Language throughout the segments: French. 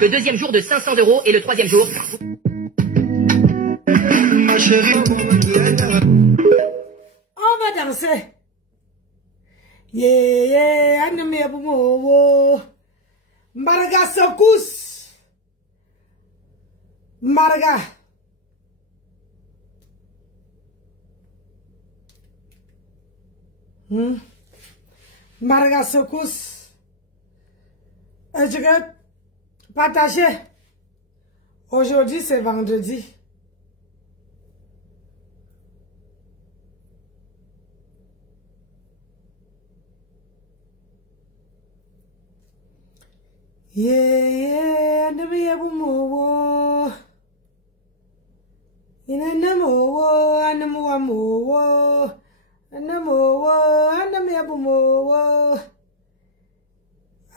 Le deuxième jour de 500 € et le troisième jour. On va danser. Yeah, anime abumo. Marga sokus. Marga. Marga sokus. Je vais partager. Aujourd'hui, c'est vendredi. Yeah, Namuamuwo. Inamuwo, Anamuamuwo. Anamuwo, Anamiabumo.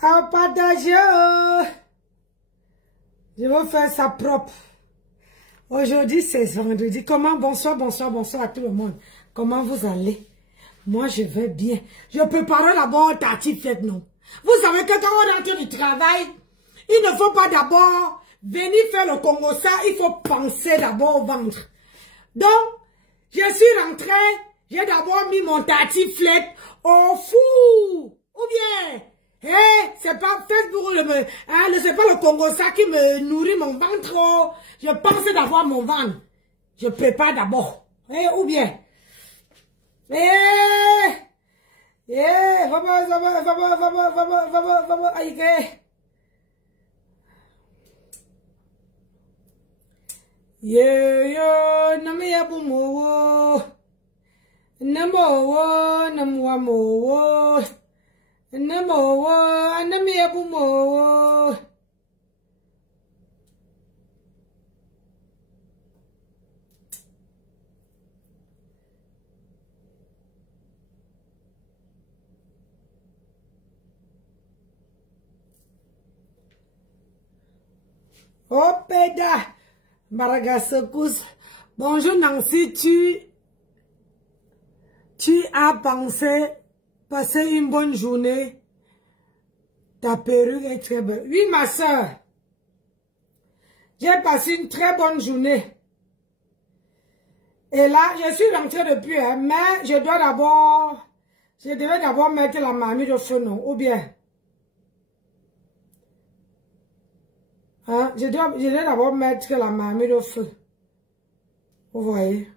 À partager. Je vais faire ça propre. Aujourd'hui, c'est vendredi. Comment? Bonsoir, bonsoir, bonsoir à tout le monde. Comment vous allez? Moi, je vais bien. Je prépare d'abord tartine fête, non? Vous savez que quand on rentre du travail, il ne faut pas d'abord venir faire le Congo ça. Il faut penser d'abord au ventre. Donc, je suis rentrée. J'ai d'abord mis mon tartine fête au four. Ou bien... c'est pas Facebook, c'est pas le Congo ça qui me nourrit mon ventre. Oh. Je pense d'avoir mon ventre. Je prépare d'abord. Ou bien. Oh, péda, Maragasokus. Bonjour Nancy, tu as pensé passer une bonne journée? Ta perruque est très belle. Oui, ma soeur. J'ai passé une très bonne journée. Et là, je suis rentrée depuis, hein, mais je devais d'abord mettre la marmite au feu, non? Ou bien? Hein? Je devais d'abord mettre la marmite au feu. Vous voyez?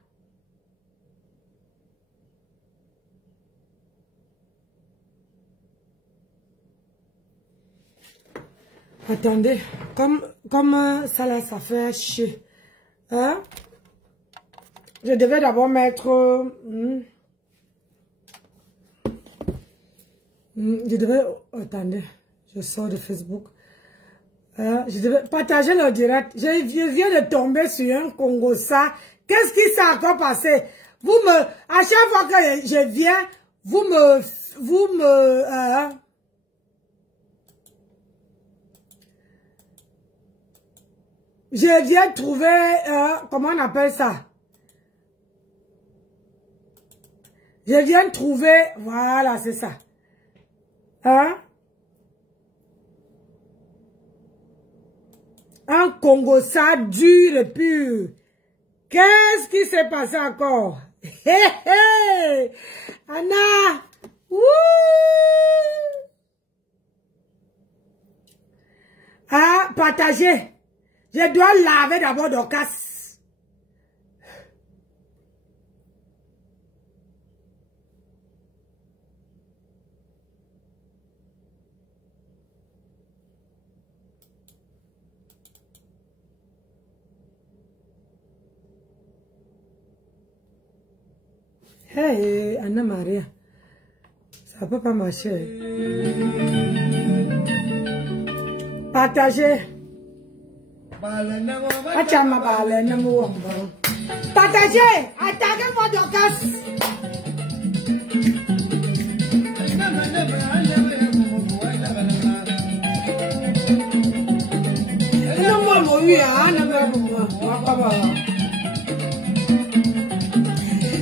Attendez, comme ça là, ça fait chier. Hein? Je devais d'abord mettre... je devais... Attendez, je sors de Facebook. Je devais partager le direct. Je viens de tomber sur un Congo ça. Qu'est-ce qui s'est encore passé? À chaque fois que je viens, je viens trouver, comment on appelle ça? Je viens trouver, voilà, c'est ça. Hein? Un Congo ça dur et pur. Qu'est-ce qui s'est passé encore? Hé hé! Anna! Wouh! Ah, partagez. Je dois laver d'abord Dorcas. Hey, Anna Maria. Ça peut pas marcher. Partagez. Achama bale na muombo. Partagez, attaquez-moi Dorcas. Non, moi, oui, hein, non, moi.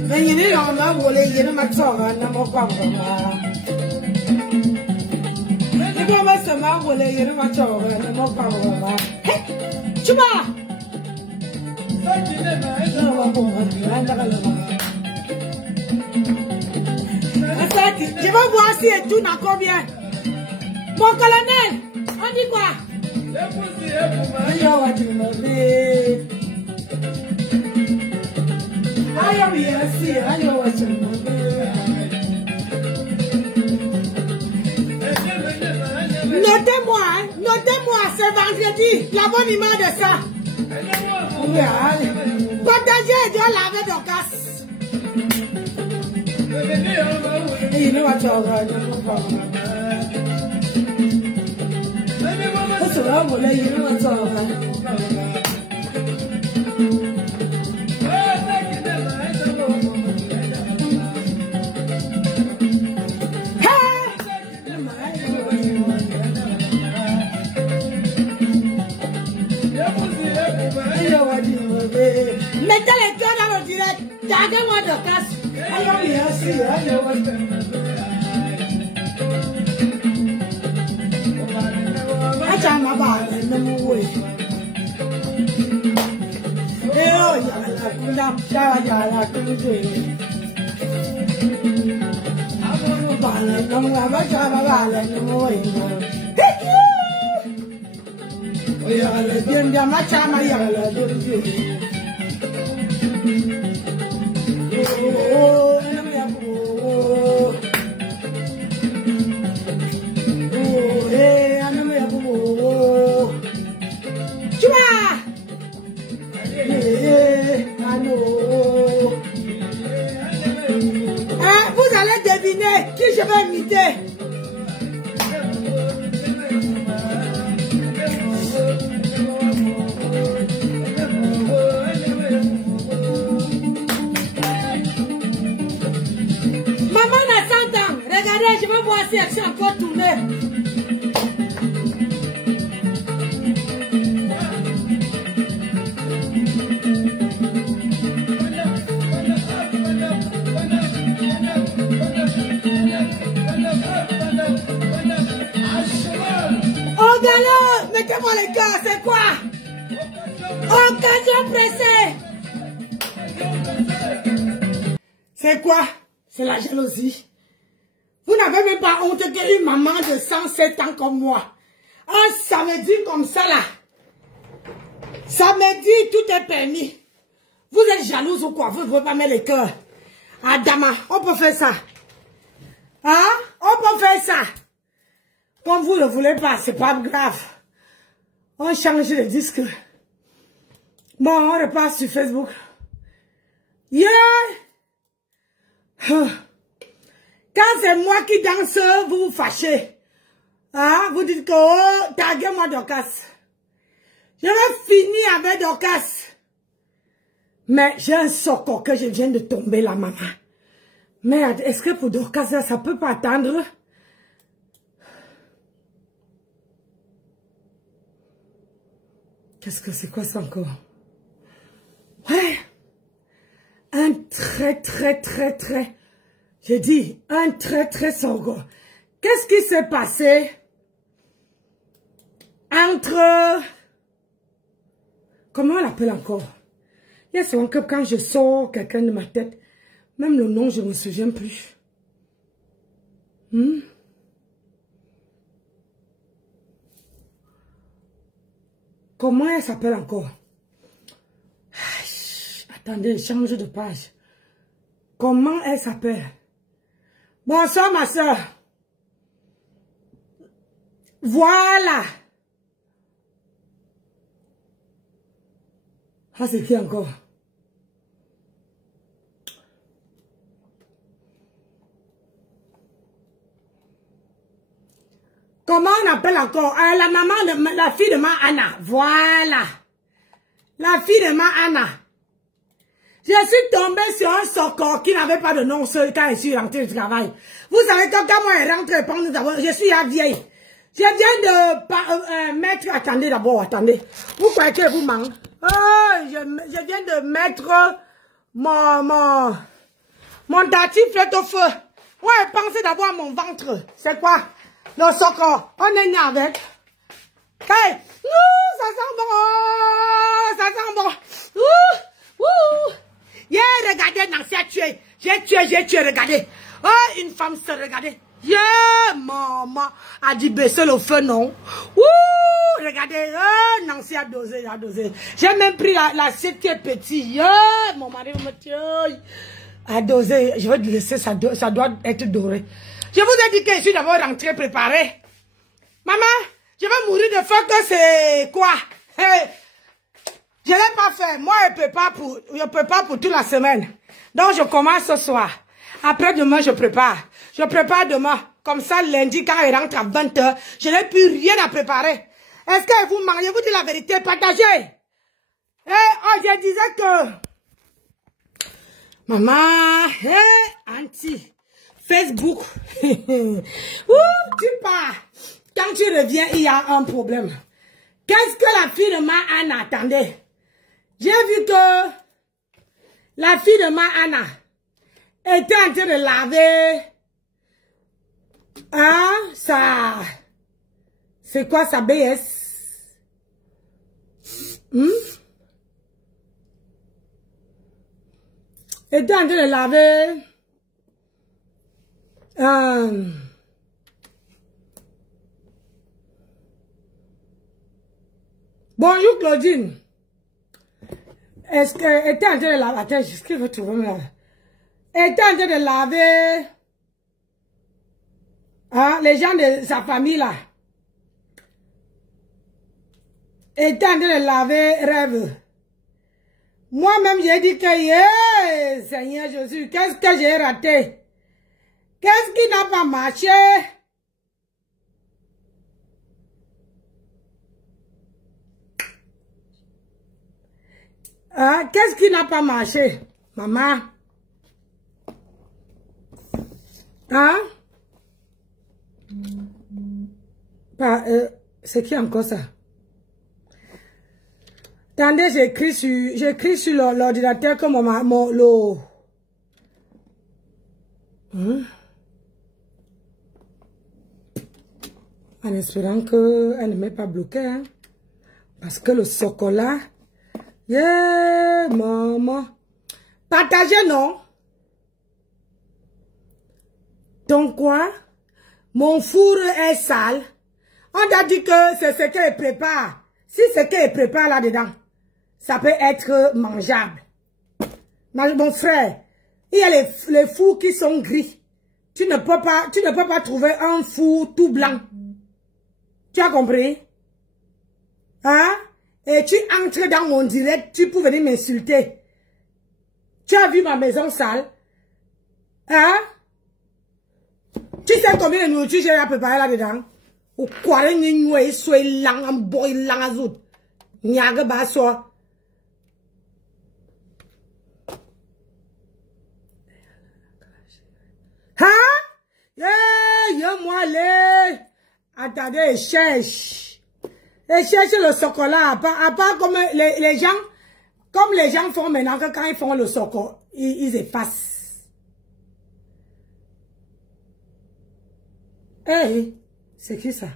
Mais il y a un homme, il y a un matin, non, moi, pas. Il y a un matin, il y a un matin, non, moi, pas. Tu vas. Je vais voir si et tout n'a combien. Mon colonel, on dit quoi? Notez-moi, c'est vendredi, la bonne image de ça. Partagez, Dieu laver Dorcas. You know what you're going What's wrong with you? You know what's wrong. Mettez les cœurs dans le direct. Gardez-moi Dorcas. Alors, merci. Vous allez deviner qui je vais imiter. Maman a 100 ans. Regardez, je vais voir si elle s'est encore tournée. Mettez-moi les cœurs, c'est quoi? Occasion pressée. C'est quoi? C'est la jalousie. Vous n'avez même pas honte qu'une maman de 107 ans comme moi. Un samedi comme ça là. Samedi, tout est permis. Vous êtes jalouse ou quoi? Vous ne pouvez pas mettre les cœurs. Adama, on peut faire ça. Hein? On peut faire ça. Comme vous ne voulez pas, c'est pas grave. On change le disque. Bon, on repasse sur Facebook. Yeah! Quand c'est moi qui danse, vous vous fâchez. Hein? Vous dites que, oh, taguez-moi Dorcas. Je vais finir avec Dorcas. Mais j'ai un soco que je viens de tomber là, maman. Merde, est-ce que pour Dorcas, ça peut pas attendre? Qu'est-ce que c'est quoi ça encore? Ouais. Un très, j'ai dit, un très sorgho. Qu'est-ce qui s'est passé entre... Comment on l'appelle encore? Il y a souvent que quand je sors quelqu'un de ma tête, même le nom, je ne me souviens plus. Comment elle s'appelle encore? Attendez, change de page. Comment elle s'appelle? Bonsoir ma soeur. Voilà. Ah, c'est qui encore? Comment on appelle encore? La maman de la fille de ma Anna. Voilà. La fille de ma Anna. Je suis tombée sur un socor qui n'avait pas de nom seul quand je suis rentrée du travail. Vous savez que quand moi je rentre, je suis la vieille. Je viens de mettre... Attendez d'abord, attendez. Vous croyez que vous manquez? Oh, je viens de mettre mon dentifrice au feu. Ouais, pensez d'abord à mon ventre. C'est quoi? Le socor. On est né avec. Hey! Ça sent bon! Ça sent bon! Yeah, regardez, Nancy a tué. J'ai tué, regardez. Oh, une femme se regardez. Yeah, maman a dit baisser le feu, non? Regardez, oh, Nancy a dosé, J'ai même pris l'assiette qui est petite. Yeah, mon mari me tue. A dosé, je vais te laisser, ça doit être doré. Je vous ai dit que je suis d'abord rentrée préparée. Maman, je vais mourir de faim que c'est quoi? Hey. Je ne l'ai pas fait. Moi, je ne peux pas pour toute la semaine. Donc, je commence ce soir. Après demain, je prépare. Je prépare demain. Comme ça, lundi, quand il rentre à 20h, je n'ai plus rien à préparer. Est-ce que vous mangez? Vous dites la vérité, partagez. Je disais que... Maman, Auntie, Facebook. Tu pars. Quand tu reviens, il y a un problème. Qu'est-ce que la fille de ma Anna attendait? J'ai vu que la fille de ma Anna était en train de laver. Ça. C'est quoi ça, BS? Elle était en train de laver. Bonjour Claudine. Est-ce qu'elle était en train de laver? Attends, est-ce qu'il veut trouver là? Elle était en train de laver. Les gens de sa famille là. Elle était en train de laver rêve. Moi-même, j'ai dit que, Seigneur Jésus, qu'est-ce que j'ai raté? Qu'est-ce qui n'a pas marché? Qu'est-ce qui n'a pas marché, maman? C'est qui encore ça? Attendez, j'écris sur l'ordinateur que en espérant qu'elle ne m'ait pas bloqué, hein? Parce que le chocolat, yeah, maman. Partagez, non? Donc quoi? Mon four est sale. On a dit que c'est ce qu'elle prépare. Si c'est ce qu'elle prépare là-dedans, ça peut être mangeable. Mon frère, il y a les fours qui sont gris. Tu ne peux pas trouver un four tout blanc. Tu as compris? Et tu entres dans mon direct, tu peux venir m'insulter. Tu as vu ma maison sale? Tu sais combien de nourriture j'ai à préparer là-dedans? Ou quoi, il soit lang, un boy lang azout. Nyaga baso. Moi, attendez, cherche. Et cherche le chocolat. À part comme les gens font maintenant, que quand ils font le chocolat, ils effacent. C'est qui ça?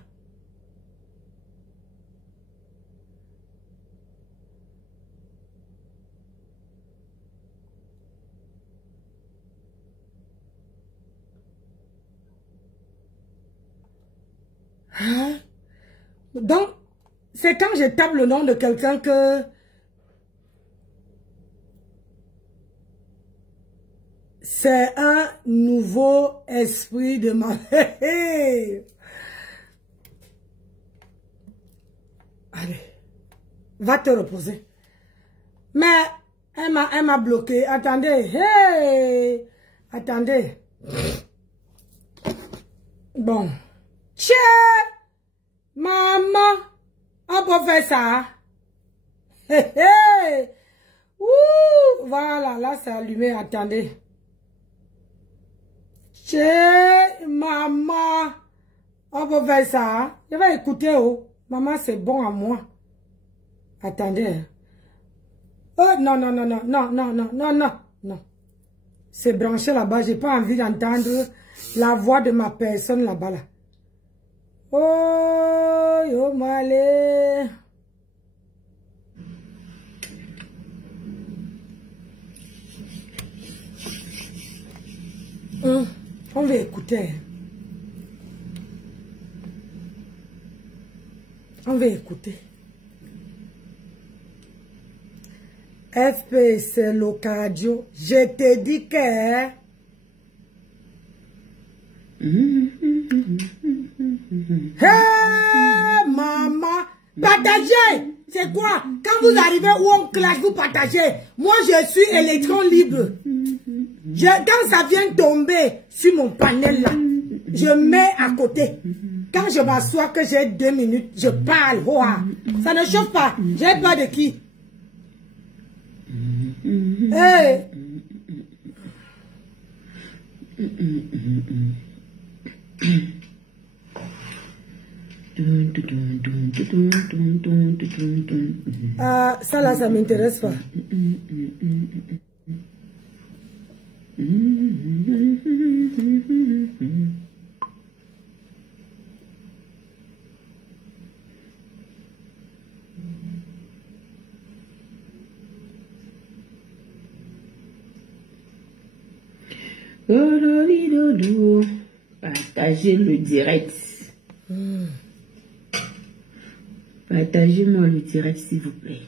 Donc, c'est quand je tape le nom de quelqu'un que c'est un nouveau esprit de ma... Allez, va te reposer. Mais elle m'a bloqué. Attendez, attendez. Bon. Tchè! Maman! On peut faire ça. Ouh, voilà, là c'est allumé, attendez. Chez maman. On va faire ça. Hein? Je vais écouter. Oh. Maman, c'est bon à moi. Attendez. Oh, non, non, non, non, non, non, non, non, non, non. C'est branché là-bas. J'ai pas envie d'entendre la voix de ma personne là-bas. Là. Oh, yo, malé. On va écouter. On va écouter. FP, c'est le cardio. Je te dis que... Hey, maman! Partagez! C'est quoi? Quand vous arrivez où on clash, vous partagez. Moi, je suis électron libre. Quand ça vient tomber sur mon panel là, je mets à côté. Quand je m'assois que j'ai 2 minutes, je parle. Oh, ça ne chauffe pas. J'ai peur de qui? Hey. Ça là, ça m'intéresse pas. Partagez le direct. Partagez-moi le direct, s'il vous plaît.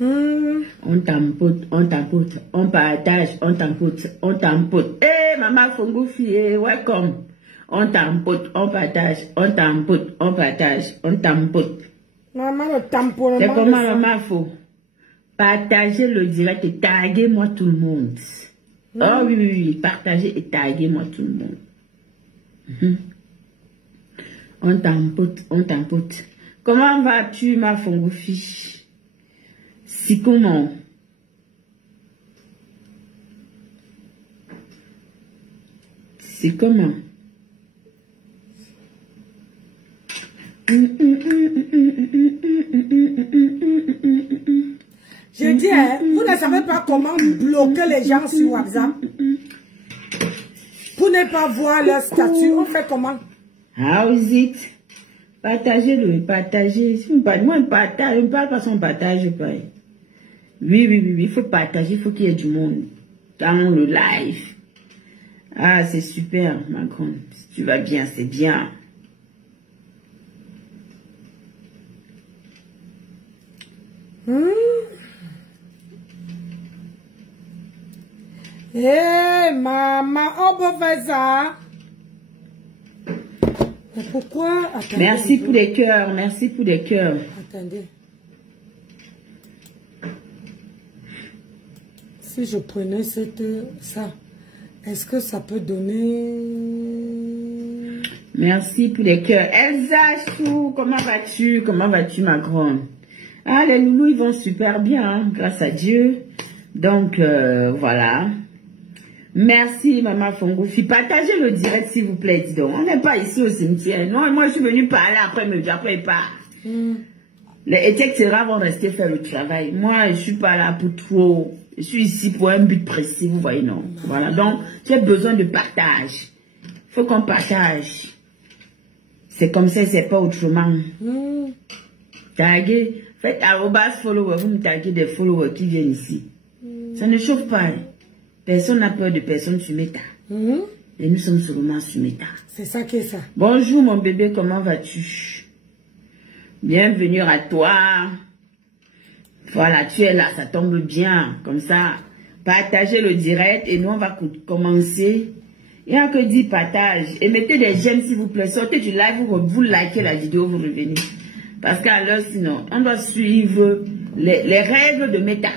On tampote, on partage, on tampote. Eh, maman Fongoufi, welcome. On tampote, on partage, on tampote, on partage, on tampote. Maman, le tamponnement. C'est comment, maman, faut partager le direct et taguer-moi tout le monde. Oh oui, oui, oui, partagez et taguez-moi tout le monde. On tampote, on tampote. Comment vas-tu, ma Fongoufi? Si comment? C'est comment? Je dis, hein, vous ne savez pas comment bloquer les gens sur WhatsApp. Pour ne pas voir leur statut, on fait comment? How is it? Partagez-le, partagez. Moi, je partage, je ne parle pas sans partage. Oui, oui, oui, il faut partager, il faut qu'il y ait du monde dans le live. Ah, c'est super, Macron. Si tu vas bien, c'est bien. Hé, maman, on peut faire ça. Mais pourquoi? Attendez, merci pour les cœurs, merci pour les cœurs. Attendez. Si je prenais ça, est-ce que ça peut donner... Merci pour les cœurs. Elsa Chou, comment vas-tu? Comment vas-tu, ma grande? Ah, les loulous, ils vont super bien, hein, grâce à Dieu. Donc, voilà. Merci, maman Fongoufi. Partagez le direct, s'il vous plaît, dis donc. On n'est pas ici au cimetière. Non, moi, je suis venue parler, après, il part. Les etc. vont rester faire le travail. Moi, je suis pas là pour trop... Je suis ici pour un but précis, vous voyez, non? Voilà, donc, j'ai besoin de partage. Il faut qu'on partage. C'est comme ça, c'est pas autrement. Taguez, faites @follower, vous me taguez des followers qui viennent ici. Ça ne chauffe pas. Personne n'a peur de personne sur Meta. Et nous sommes seulement sur Meta. C'est ça qui est ça. Bonjour mon bébé, comment vas-tu? Bienvenue à toi. Voilà, tu es là, ça tombe bien. Comme ça, partagez le direct et nous on va commencer. Il n'y a que 10 partages. Et mettez des j'aime s'il vous plaît. Sortez du live, vous likez la vidéo, vous revenez. Parce qu'alors sinon, on doit suivre les règles de Meta.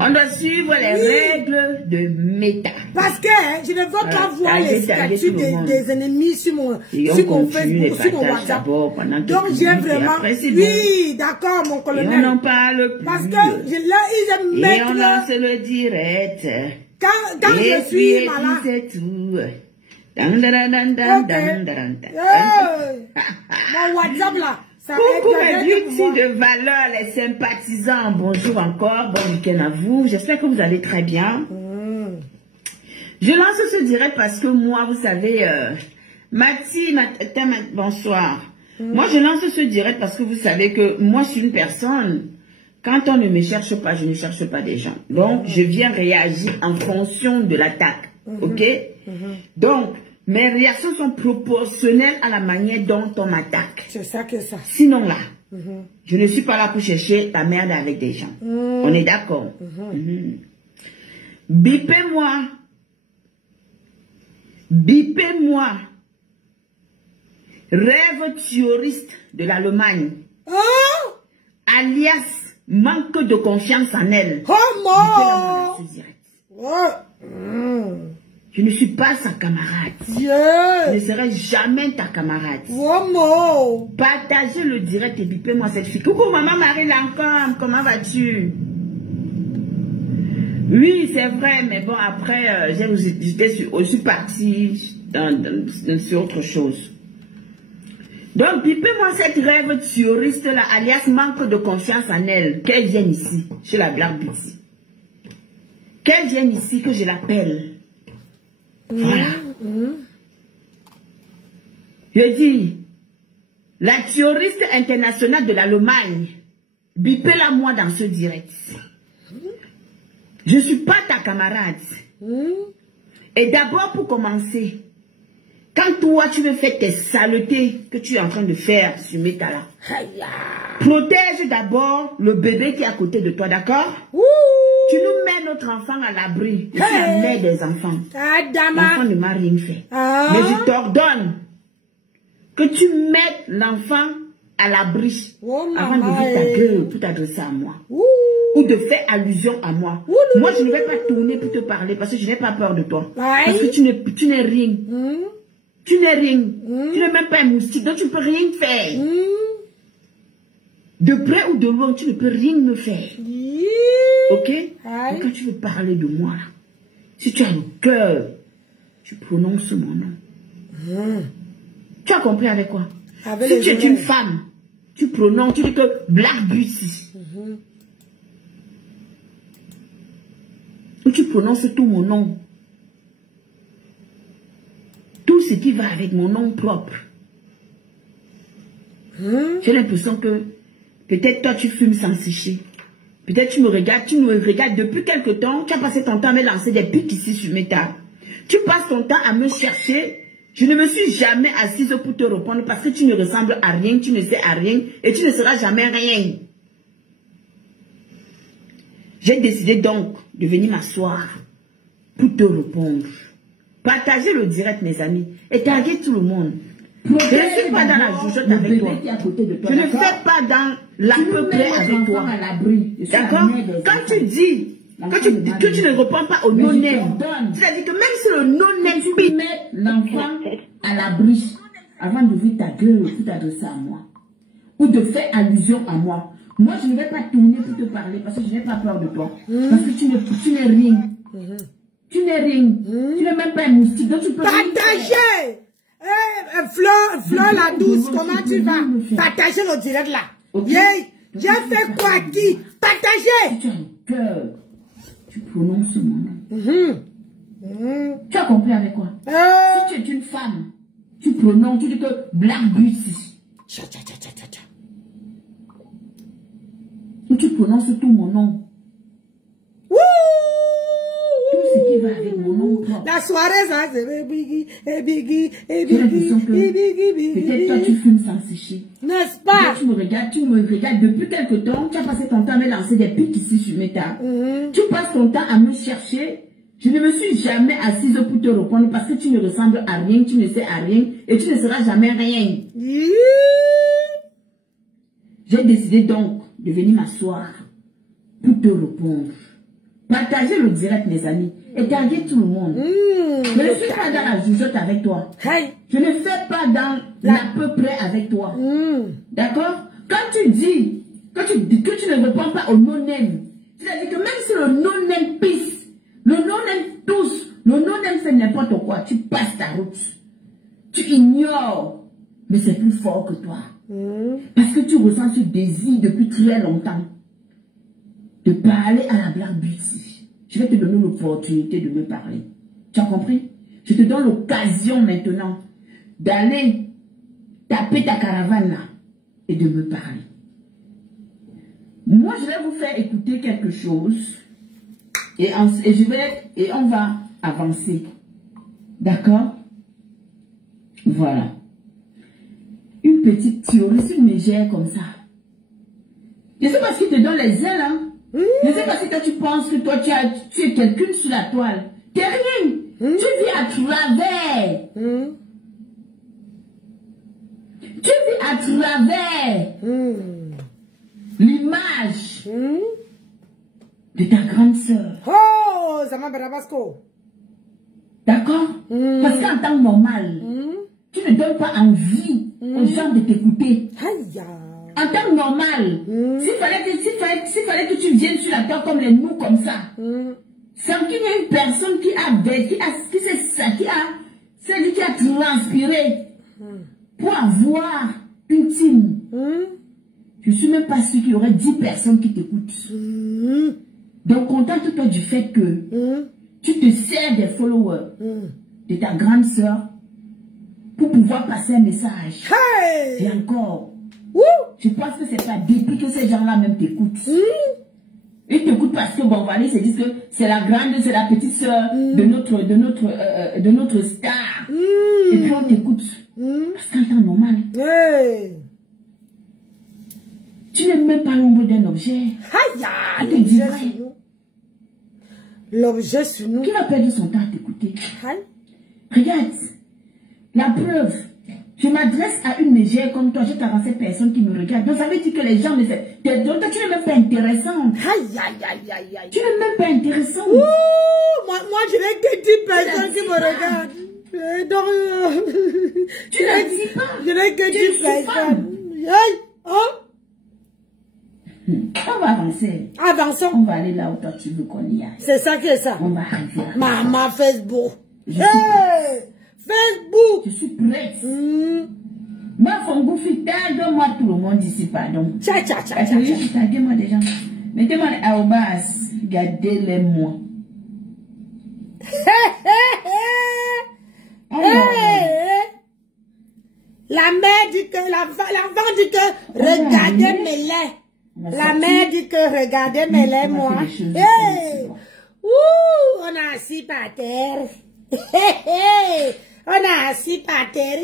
On doit suivre les règles de méta. Parce que je ne veux pas voir les statuts des ennemis sur mon Facebook, sur mon WhatsApp. Donc j'ai vraiment... Oui, d'accord, mon colonel. Et on en parle plus. Parce que là, ils aiment mettre... Et on lance le direct. Quand je suis malade. C'est tout. Mon WhatsApp là. Coucou mes beauty de valeur, les sympathisants. Bonjour encore, bon week-end à vous. J'espère que vous allez très bien. Je lance ce direct parce que moi, vous savez, bonsoir. Moi, je lance ce direct parce que vous savez que moi, je suis une personne, quand on ne me cherche pas, je ne cherche pas des gens. Donc, je viens réagir en fonction de l'attaque. Ok? Donc, mes réactions sont proportionnelles à la manière dont on m'attaque. C'est ça que ça. Sinon là, je ne suis pas là pour chercher la merde avec des gens. On est d'accord. Bipez-moi. Bipez-moi. Rêve terroriste de l'Allemagne. Alias manque de confiance en elle. Je ne suis pas sa camarade. Je ne serai jamais ta camarade. Partagez le direct et bipez-moi cette fille. Coucou maman Marie Lancôme, comment vas-tu? Oui, c'est vrai, mais bon, après, je suis partie sur autre chose. Donc, bipez-moi cette rêve terroriste là, alias manque de confiance en elle. Qu'elle vienne ici, chez la Black Beauty. Qu'elle vienne ici, que je l'appelle. Voilà. Je dis, la terroriste internationale de l'Allemagne, bipez-la moi dans ce direct. Je ne suis pas ta camarade. Et d'abord, pour commencer, quand toi, tu veux faire tes saletés que tu es en train de faire sur Métala, protège d'abord le bébé qui est à côté de toi, d'accord? Tu nous mets notre enfant à l'abri. Je suis la mère des enfants. L'enfant ne m'a rien fait. Mais je t'ordonne que tu mettes l'enfant à l'abri avant d'ouvrir ta gueule pour t'adresser à moi. Ou de faire allusion à moi. Moi, je ne vais pas tourner pour te parler parce que je n'ai pas peur de toi. Parce que tu n'es rien. Tu n'es rien. Tu n'es même pas un moustique, donc tu ne peux rien faire. De près ou de loin, tu ne peux rien me faire. Ok? Donc quand tu veux parler de moi, si tu as le cœur, tu prononces mon nom. Tu as compris avec quoi? Si tu es une femme, tu prononces, tu dis que Black Beauty. Ou tu prononces tout mon nom. Tout ce qui va avec mon nom propre. J'ai l'impression que peut-être toi tu fumes sans sécher. Peut-être tu me regardes depuis quelque temps. Tu as passé ton temps à me lancer des pics ici sur mes tables. Tu passes ton temps à me chercher. Je ne me suis jamais assise pour te répondre parce que tu ne ressembles à rien, tu ne sais à rien et tu ne seras jamais rien. J'ai décidé donc de venir m'asseoir pour te répondre. Partagez le direct, mes amis, et taguez tout le monde. Je ne suis pas dans la joujotte avec toi. Je ne fais pas dans la peuplée avec toi. D'accord? Quand tu dis que tu ne réponds pas au non-name, c'est-à-dire que même si le non-name, tu peux mettre l'enfant à l'abri avant d'ouvrir ta gueule pour t'adresser à moi. Ou de faire allusion à moi. Moi, je ne vais pas tourner pour te parler parce que je n'ai pas peur de toi. Parce que tu n'es rien. Tu n'es rien. Tu n'es même pas un moustique. Donc tu peux partager. Fleur la douce, comment tu vas? Partagez le direct là. J'ai fait quoi qui? Partagez. Si tu as le cœur, tu prononces mon nom. Tu as compris avec quoi? Si tu es une femme, tu prononces, tu dis que Black Beauty. Ou tu prononces tout mon nom. Tout ce qui va avec mon nom propre. La soirée, ça, c'est Biggie, Biggie, peut-être toi tu fumes sans sécher. N'est-ce pas? Tu me regardes depuis quelque temps. Tu as passé ton temps à me lancer des pics ici sur mes tables. Tu passes ton temps à me chercher. Je ne me suis jamais assise pour te répondre parce que tu ne ressembles à rien, tu ne sais à rien et tu ne seras jamais rien. J'ai décidé donc de venir m'asseoir pour te répondre. Partagez le direct, les amis. Et taguez tout le monde. Je ne suis pas dans la jugeote avec toi. Je ne fais pas dans l'à peu près avec toi. D'accord? Quand tu dis que tu ne réponds pas au no-name, c'est-à-dire que même si le no-name pisse, le no-name tousse, le no-name fait n'importe quoi, tu passes ta route. Tu ignores. Mais c'est plus fort que toi. Parce que tu ressens ce désir depuis très longtemps de parler à la Black Beauty. Je vais te donner l'opportunité de me parler. Tu as compris? Je te donne l'occasion maintenant d'aller taper ta caravane là et de me parler. Moi, je vais vous faire écouter quelque chose et on va avancer. D'accord? Voilà. Une petite théorie, c'est une mégère comme ça. Je ne sais pas ce qui te donne les ailes, hein. Je ne sais pas si toi tu penses que toi tu es quelqu'un sur la toile. T'es rien. Tu vis à travers. Tu vis à travers l'image de ta grande sœur. Oh, ça m'a Barabasco. D'accord? Parce qu'en temps normal, tu ne donnes pas envie aux gens de t'écouter. En temps normal, s'il fallait que tu viennes sur la terre comme les nous, comme ça, sans qu'il y ait une personne qui a transpiré pour avoir une team. Je ne suis même pas sûre qu'il y aurait 10 personnes qui t'écoutent. Donc, contente-toi du fait que tu te sers des followers de ta grande sœur pour pouvoir passer un message. Et encore, je pense que c'est pas depuis que ces gens-là même t'écoutent. Ils t'écoutent parce que bon, voilà, ils se disent que c'est la grande, c'est la petite sœur de notre star. Et puis on t'écoute. Parce qu'en temps normal, tu n'es même pas l'ombre d'un objet. L'objet sur nous. Qui va perdre son temps à t'écouter? Regarde, la preuve. Je m'adresse à une mégère comme toi, j'ai 47 personnes qui me regardent. Donc ça veut dire que les gens me disent, tu n'es même pas intéressante. Tu n'es même pas intéressante. Moi je n'ai que 10 personnes qui me regardent. Tu ne dis pas. Je n'ai que 10 personnes. On va avancer. Avançons. On va aller là où toi tu veux qu'on y aille. C'est ça qui est ça. On va arriver là. Maman Facebook. Facebook. Je suis prête. Moi, Fongo Fita, donne-moi tout le monde ici, pardon. Taguez-moi déjà. Mettez-moi les aobas. Gardez-les-moi. La mère dit que, l'enfant dit que, regardez mes laits. La mère dit que, regardez mes laits, moi. On a assis par terre. On a assis par terre.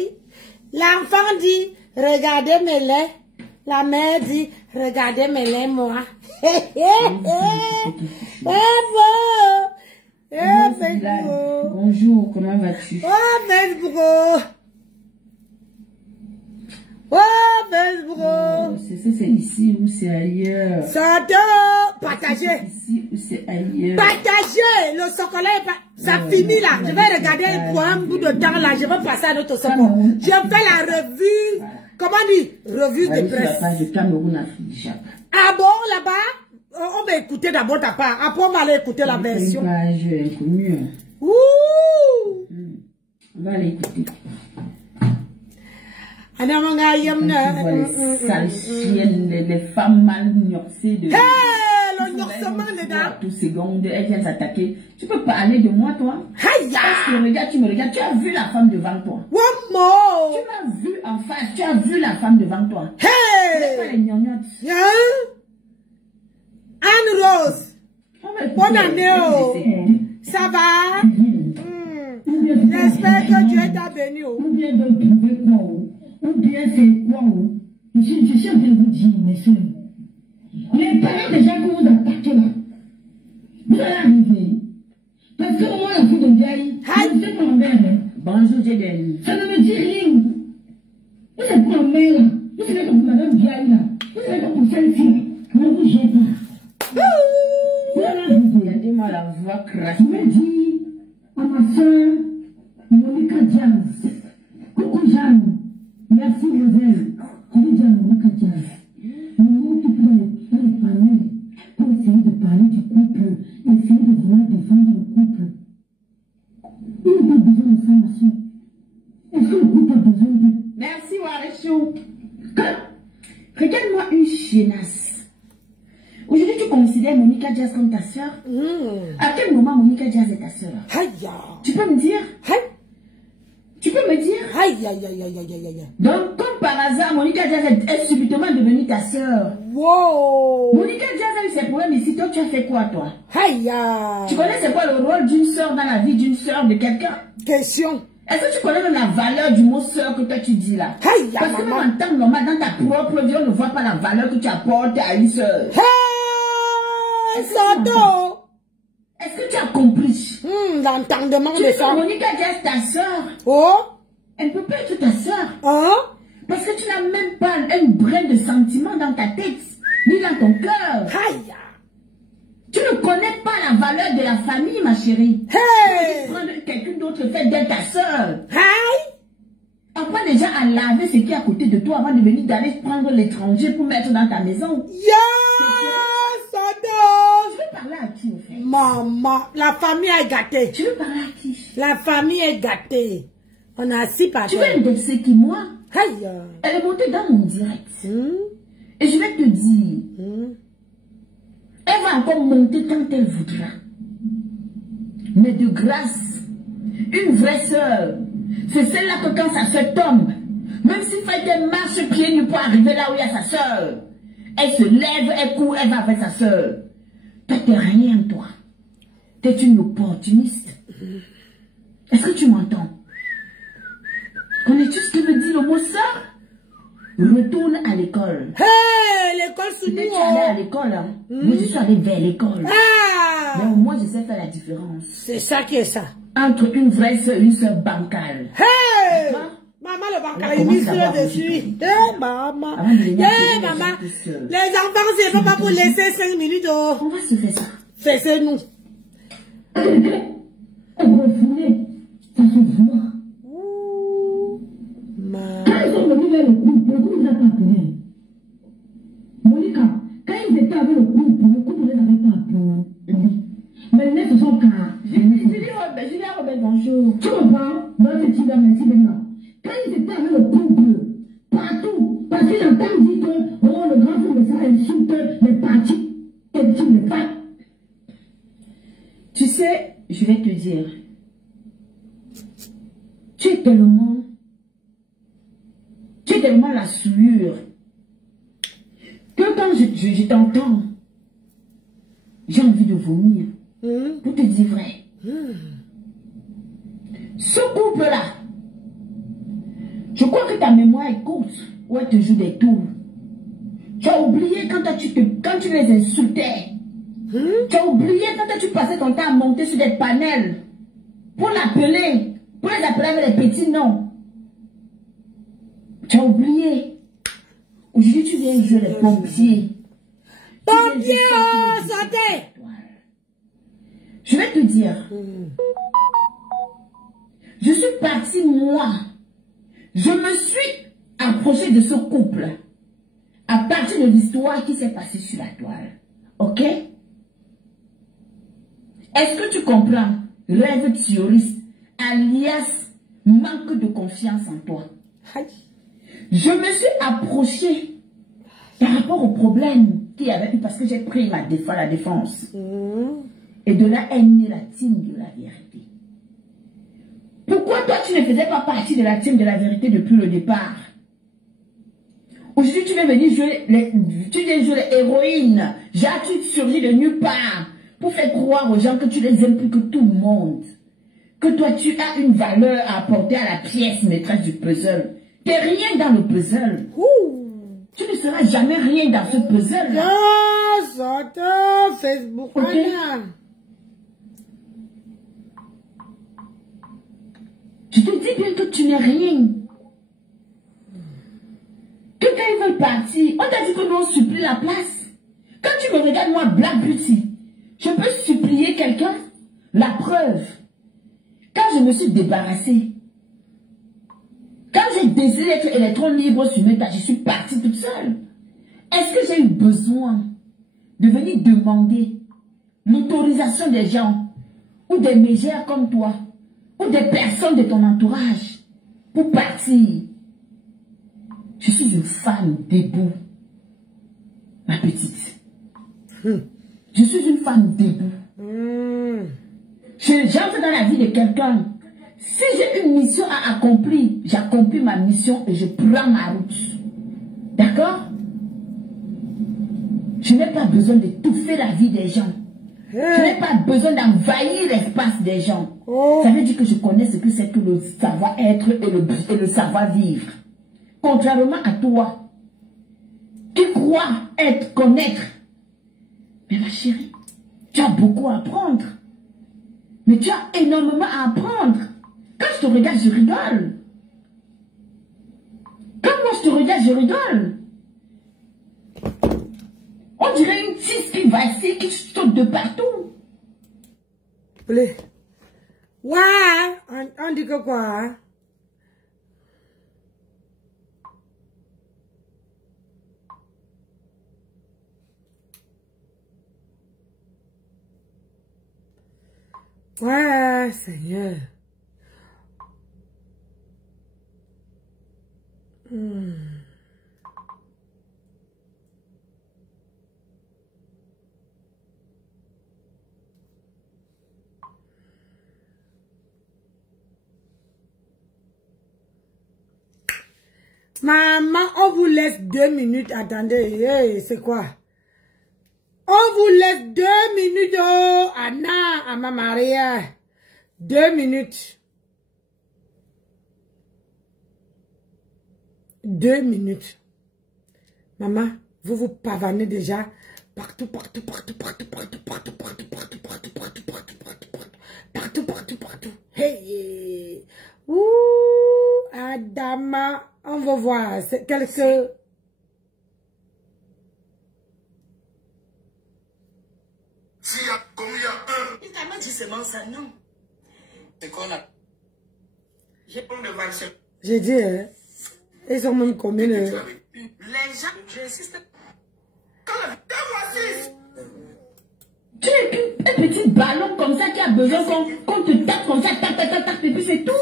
L'enfant dit, regardez mes laits. La mère dit, regardez mes laits, moi. Bonjour, comment vas-tu? C'est ici ou c'est ailleurs? Partagez. Ici ou c'est ailleurs? Partagez. Le chocolat, ça finit là. Je vais regarder pour un bout de temps là. Je vais passer à notre chocolat. Je fais la revue. Comment dire? Revue de presse. Ah bon, là-bas? On va écouter d'abord ta part. Après, on va aller écouter la version. On va aller écouter. Les femmes mal gnoxées de... le gnoxement, les gars. Toutes secondes, elles viennent s'attaquer. Tu peux parler de moi, toi? Parce que regarde, tu me regardes, tu as vu la femme devant toi. One more. Tu m'as vu en face, tu as vu la femme devant toi. Hey! Pas les gnognottes. Anne-Rose. Bonne année, oh. Ça va? J'espère que Dieu t'a béni. Ou bien c'est quoi? Je suis en train de vous dire, mes soeurs. Les parents déjà que vous attaquez là, vous allez arriver. Parce que moi, la fille de Ndiaye, je sais pas ma mère. Bonjour, Jéden. Ça ne me dit rien. Vous êtes ma mère là. Vous savez comme madame Ndiaye là. Vous savez comme celle-ci là. Ne bougez pas. Vous allez arriver. crasse. Je vais dire à ma soeur Monica Diaz. Coucou Jeanne. Merci Roselle. Je vais dire à Monica Diaz. Nous qui dans les panels pour essayer de parler du couple, essayer de vouloir défendre le couple. Il n'a pas besoin de ça, ma soeur. Est-ce que le couple a besoin de... Merci Warechou. Regarde-moi une chienasse. Aujourd'hui, tu considères Monica Diaz comme ta soeur? À quel moment Monica Diaz est ta soeur? Tu peux me dire? Tu peux me dire? Donc, comme par hasard, Monica Diaz est subitement devenue ta soeur. Wow. Monica Diaz a eu ses problèmes ici. Toi, tu as fait quoi, toi? Tu connais c'est quoi le rôle d'une soeur dans la vie d'une soeur de quelqu'un? Question. Est-ce que tu connais même la valeur du mot soeur que toi tu dis là? Parce que même en temps normal, dans ta propre vie, on ne voit pas la valeur que tu apportes à une soeur. Hey, Soto. Est-ce que tu as compris? L'entendement Tu de dis ça. que Monica Diaz, ta soeur, Oh. elle ne peut pas être ta soeur. Hein? Parce que tu n'as même pas un brin de sentiment dans ta tête, ni dans ton cœur. Tu ne connais pas la valeur de la famille, ma chérie. Hey! Tu prends quelqu'un d'autre fait d'être ta soeur. Hey! Apprends déjà à laver ce qui est à côté de toi avant de venir d'aller prendre l'étranger pour mettre dans ta maison. Yes, Soto! Tu veux parler à qui, au fait? Maman, la famille est gâtée. Tu veux parler à qui? La famille est gâtée. On a assis par Tu terre. veux indexer qui, moi? Hey! Elle est montée dans mon direct. Et je vais te dire, elle va encore monter quand elle voudra. Mais de grâce, une vraie sœur, c'est celle-là que quand sa sœur tombe, même s'il fait qu'elle marche pieds nus pour arriver là où il y a sa sœur, elle se lève, elle court, elle va avec sa sœur. Toi, t'es rien, toi. T'es une opportuniste. Est-ce que tu m'entends? Connais-tu ce que veut dire le mot sœur? Retourne à l'école. Hey, l'école sous nous. Tu es allé à l'école, hein? Moi, je suis allée vers l'école. Mais au moins, je sais faire la différence. C'est ça qui est ça. Entre une vraie soeur et une soeur bancale. Hey! Maman, le bancarisme dessus. Eh, maman. Eh, maman. Les enfants, c'est pas pour laisser 5 minutes. Oh. On va se faire ça. Fais-nous. Refoulé, ça se voit. Quand ils sont venus vers le couple ne les a pas appelés. Monica, quand ils étaient avec le couple ne les avait pas appelés. Mais là, ce sont cas. Julia Robert, bonjour. Tu comprends? Non, c'est tu vas merci maintenant. Quand ils étaient avec le couple, partout, parce qu'ils entendent dire que oh, le grand frère de ça insulte les partis et les femmes. Tu sais, je vais te dire, tu es tellement la souillure que quand je t'entends, j'ai envie de vomir. Pour te dire vrai. Ce couple-là, je crois que ta mémoire est courte, ou elle te joue des tours. Tu as oublié quand tu les insultais. Tu as oublié quand tu passais ton temps à monter sur des panels pour l'appeler, pour les appeler avec les petits noms. Tu as oublié. Aujourd'hui, tu viens jouer les pompiers. Pompiers, oh, santé! Je vais te dire. Je suis partie, moi. Je me suis approchée de ce couple à partir de l'histoire qui s'est passée sur la toile. Ok? Est-ce que tu comprends? Rêve théoriste, alias manque de confiance en toi. Je me suis approchée par rapport au problème qu'il y avait eu parce que j'ai pris la défense. Et de là est née la team de la vérité. Pourquoi toi tu ne faisais pas partie de la team de la vérité depuis le départ? Aujourd'hui tu viens venir jouer les héroïnes. Genre tu surgis de nulle part pour faire croire aux gens que tu les aimes plus que tout le monde. Que toi tu as une valeur à apporter à la pièce maîtresse du puzzle. Tu n'es rien dans le puzzle. Tu ne seras jamais rien dans ce puzzle. Facebook. Okay. Je te dis bien que tu n'es rien. Que quand ils veulent partir, on t'a dit que nous on supplie la place. Quand tu me regardes, moi, Black Beauty, je peux supplier quelqu'un. La preuve, quand je me suis débarrassée, quand j'ai décidé d'être électron libre sur mes tâches, je suis partie toute seule. Est-ce que j'ai eu besoin de venir demander l'autorisation des gens ou des mégères comme toi ou des personnes de ton entourage pour partir? Je suis une femme debout, ma petite. Je suis une femme debout. J'entre dans la vie de quelqu'un. Si j'ai une mission à accomplir, j'accomplis ma mission et je prends ma route. D'accord? Je n'ai pas besoin d'étouffer la vie des gens. Je n'ai pas besoin d'envahir l'espace des gens. Ça veut dire que je connais ce que c'est que le savoir-être et le savoir-vivre. Contrairement à toi, qui crois connaître. Mais ma chérie, tu as beaucoup à apprendre. Mais tu as énormément à apprendre. Quand je te regarde, je rigole. Quand moi je te regarde, je rigole. On dirait une tisse qui vacille, qui saute de partout. Ouais, on dit que quoi? Ouais, Seigneur. Maman, on vous laisse 2 minutes. Attendez, hey, c'est quoi? On vous laisse 2 minutes, oh, Anna, à ma Maria. 2 minutes. 2 minutes. Maman, vous vous pavanez déjà partout. Hey, ouh, Adama, on va voir. C'est quelque... S'il y a combien un? Il t'a dit seulement ça, non? C'est qu'on a. J'ai pas de vaccin. J'ai dit, hein, ils ont même combien de... Les gens, j'insiste. Tu es un petit ballon comme ça qui a besoin qu'on te tape comme ça, tape, et puis c'est tout.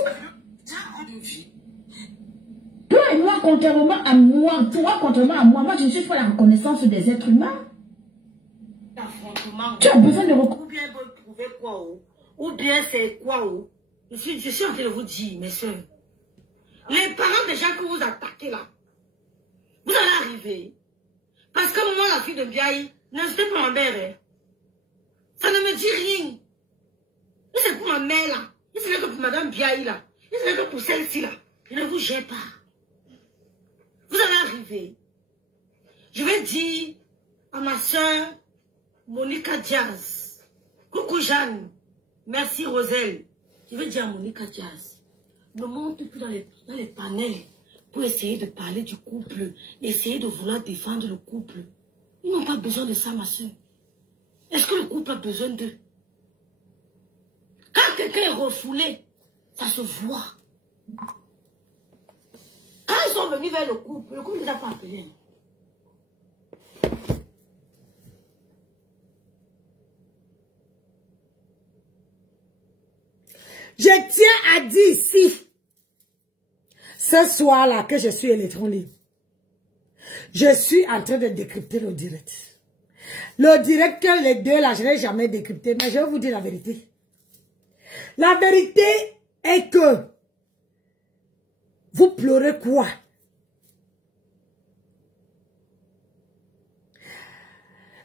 Toi et moi, contrairement à moi, moi je ne suis pas la reconnaissance des êtres humains. Affrontement. Tu as besoin de Ou bien vous trouvez quoi, ou bien c'est quoi, je suis en train de vous dire, mes soeurs, les parents des gens que vous attaquez là, vous allez arriver. Parce que moi, la fille de Biaï, n'insultez pas ma mère. Hein. Ça ne me dit rien. Et c'est pour ma mère là. Et c'est que pour madame Biaï là. Et c'est que pour celle-ci là. Je ne vous gère pas. Vous allez arriver. Je vais dire à ma soeur Monica Diaz. Coucou Jeanne. Merci Roselle. Je vais dire à Monica Diaz. Ne monte plus dans les panels pour essayer de parler du couple. Essayer de vouloir défendre le couple. Ils n'ont pas besoin de ça, ma soeur. Est-ce que le couple a besoin d'eux? Quand quelqu'un est refoulé, ça se voit. Quand ils sont venus vers le couple ne les a pas appelés. Je tiens à dire ici, ce soir-là, que je suis électron libre. Je suis en train de décrypter le direct. Le direct que les deux là, je n'ai jamais décrypté, mais je vais vous dire la vérité. La vérité est que vous pleurez quoi?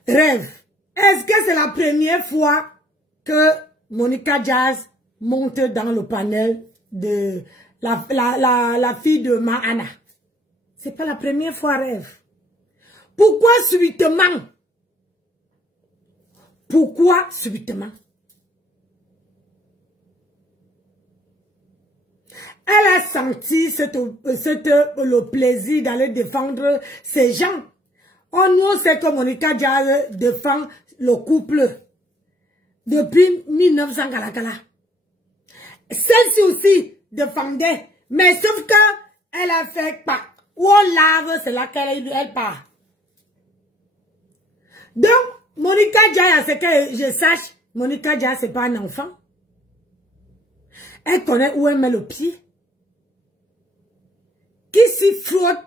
Rêve. Est-ce que c'est la première fois que Monica Diaz monte dans le panel de la fille de Mahana? C'est pas la première fois, Rêve. Pourquoi subitement? Pourquoi subitement? Elle a senti le plaisir d'aller défendre ces gens. On nous sait que Monica Diaz défend le couple. depuis 1900 Galakala. Celle-ci aussi défendait, mais sauf que elle a fait pas. Où on lave, c'est là qu'elle part. Donc, Monica Jaya, c'est que je sache, Monica Jaya, c'est pas un enfant. Elle connaît où elle met le pied. Qui s'y frotte,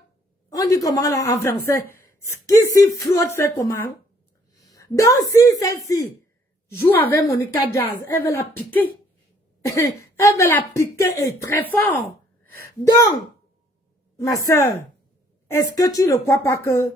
on dit comment là en français, qui s'y frotte fait comment. Donc si celle-ci joue avec Monica Jazz, elle veut la piquer. Elle veut la piquer et très fort. Donc, ma soeur, est-ce que tu ne crois pas que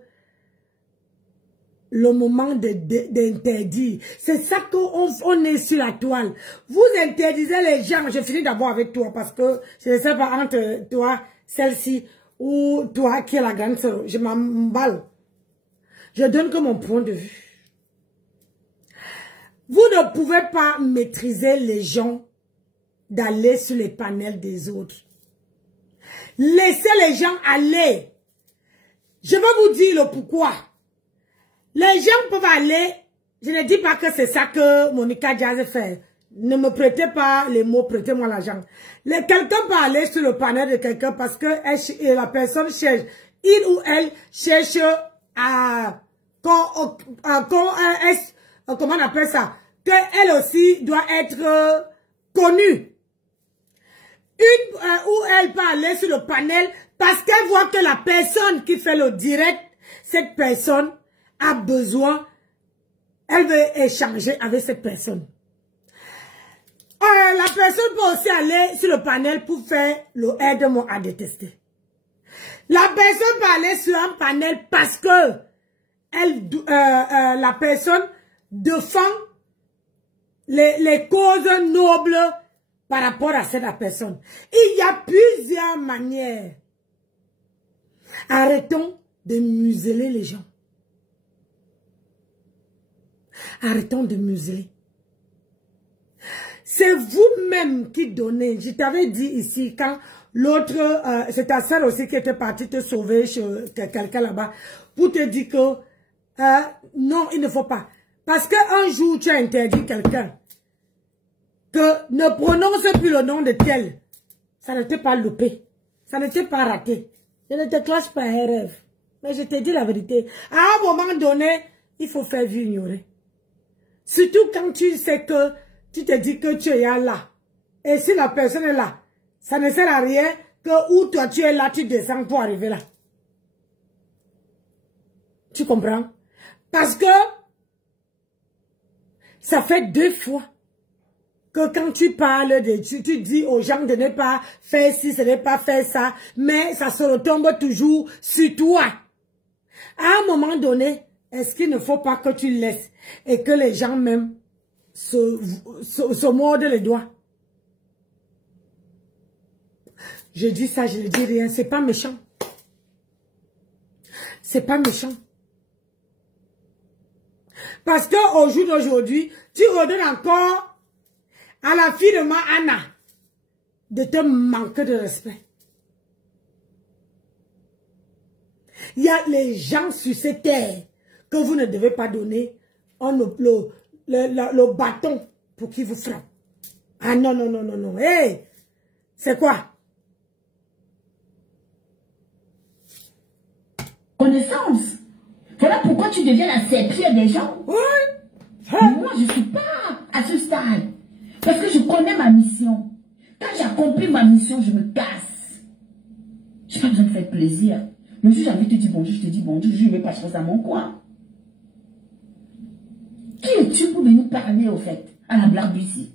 le moment d'interdire, c'est ça qu'on est sur la toile. Vous interdisez les gens. Je finis d'abord avec toi parce que je ne sais pas entre toi, celle-ci, ou toi qui est la grande sœur. Je m'emballe. Je donne que mon point de vue. Vous ne pouvez pas maîtriser les gens d'aller sur les panels des autres. Laissez les gens aller. Je vais vous dire le pourquoi. Les gens peuvent aller, je ne dis pas que c'est ça que Monica Jazz fait. Ne me prêtez pas les mots, prêtez-moi l'argent. Quelqu'un peut aller sur le panel de quelqu'un parce que la personne cherche, il ou elle cherche à comment on appelle ça, qu'elle aussi doit être connue. Ou elle peut aller sur le panel parce qu'elle voit que la personne qui fait le direct, cette personne a besoin, elle veut échanger avec cette personne. La personne peut aussi aller sur le panel pour faire le aide-moi à détester. La personne peut aller sur un panel parce que la personne défend les causes nobles par rapport à cette personne. Il y a plusieurs manières. Arrêtons de museler les gens. Arrêtons de museler. C'est vous-même qui donnez. Je t'avais dit ici, quand l'autre, c'est ta soeur aussi qui était partie te sauver chez quelqu'un là-bas, pour te dire que non, il ne faut pas. Parce qu'un jour, tu as interdit quelqu'un que ne prononce plus le nom de tel. Ça ne t'est pas loupé. Ça ne t'est pas raté. Je ne te classe pas un rêve. Mais je te dis la vérité. À un moment donné, il faut faire vue ignorer. Surtout quand tu sais que tu te dis que tu es là. Et si la personne est là, ça ne sert à rien que où toi tu es là, tu descends pour arriver là. Tu comprends? Parce que ça fait 2 fois que quand tu parles, tu dis aux gens de ne pas faire ci, de ne pas faire ça, mais ça se retombe toujours sur toi. À un moment donné, est-ce qu'il ne faut pas que tu laisses et que les gens même se mordent les doigts? Je dis ça, je ne dis rien, c'est pas méchant. C'est pas méchant. Parce qu'au jour d'aujourd'hui, tu redonnes encore à la fille de ma Anna de te manquer de respect. Il y a les gens sur cette terre que vous ne devez pas donner le bâton pour qu'ils vous frappent. Ah non, non, non, non, non. Hey, c'est quoi? Connaissance. Voilà pourquoi tu deviens la serpillère des gens. Oui. Moi, je ne suis pas à ce stade. Parce que je connais ma mission. Quand j'accomplis ma mission, je me casse. Je n'ai pas besoin de faire plaisir. Le jour où j'ai envie de te dire bonjour, je te dis bonjour, je ne vais pas chercher dans mon coin. Qui es-tu pour venir parler, au fait, à la blague d'ici?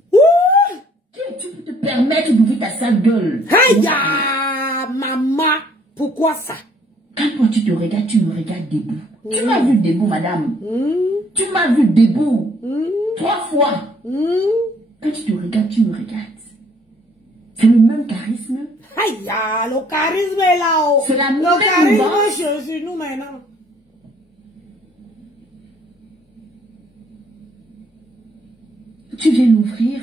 Qui es-tu pour te permettre d'ouvrir ta sale gueule? Aïe, maman, pourquoi ça? Quand toi tu te regardes, tu me regardes debout. Tu m'as vu debout, madame. Tu m'as vu debout. 3 fois. Quand tu te regardes, tu me regardes. C'est le même charisme. Aïe, le charisme est là-haut. C'est la Le même charisme chez nous maintenant. Tu viens l'ouvrir.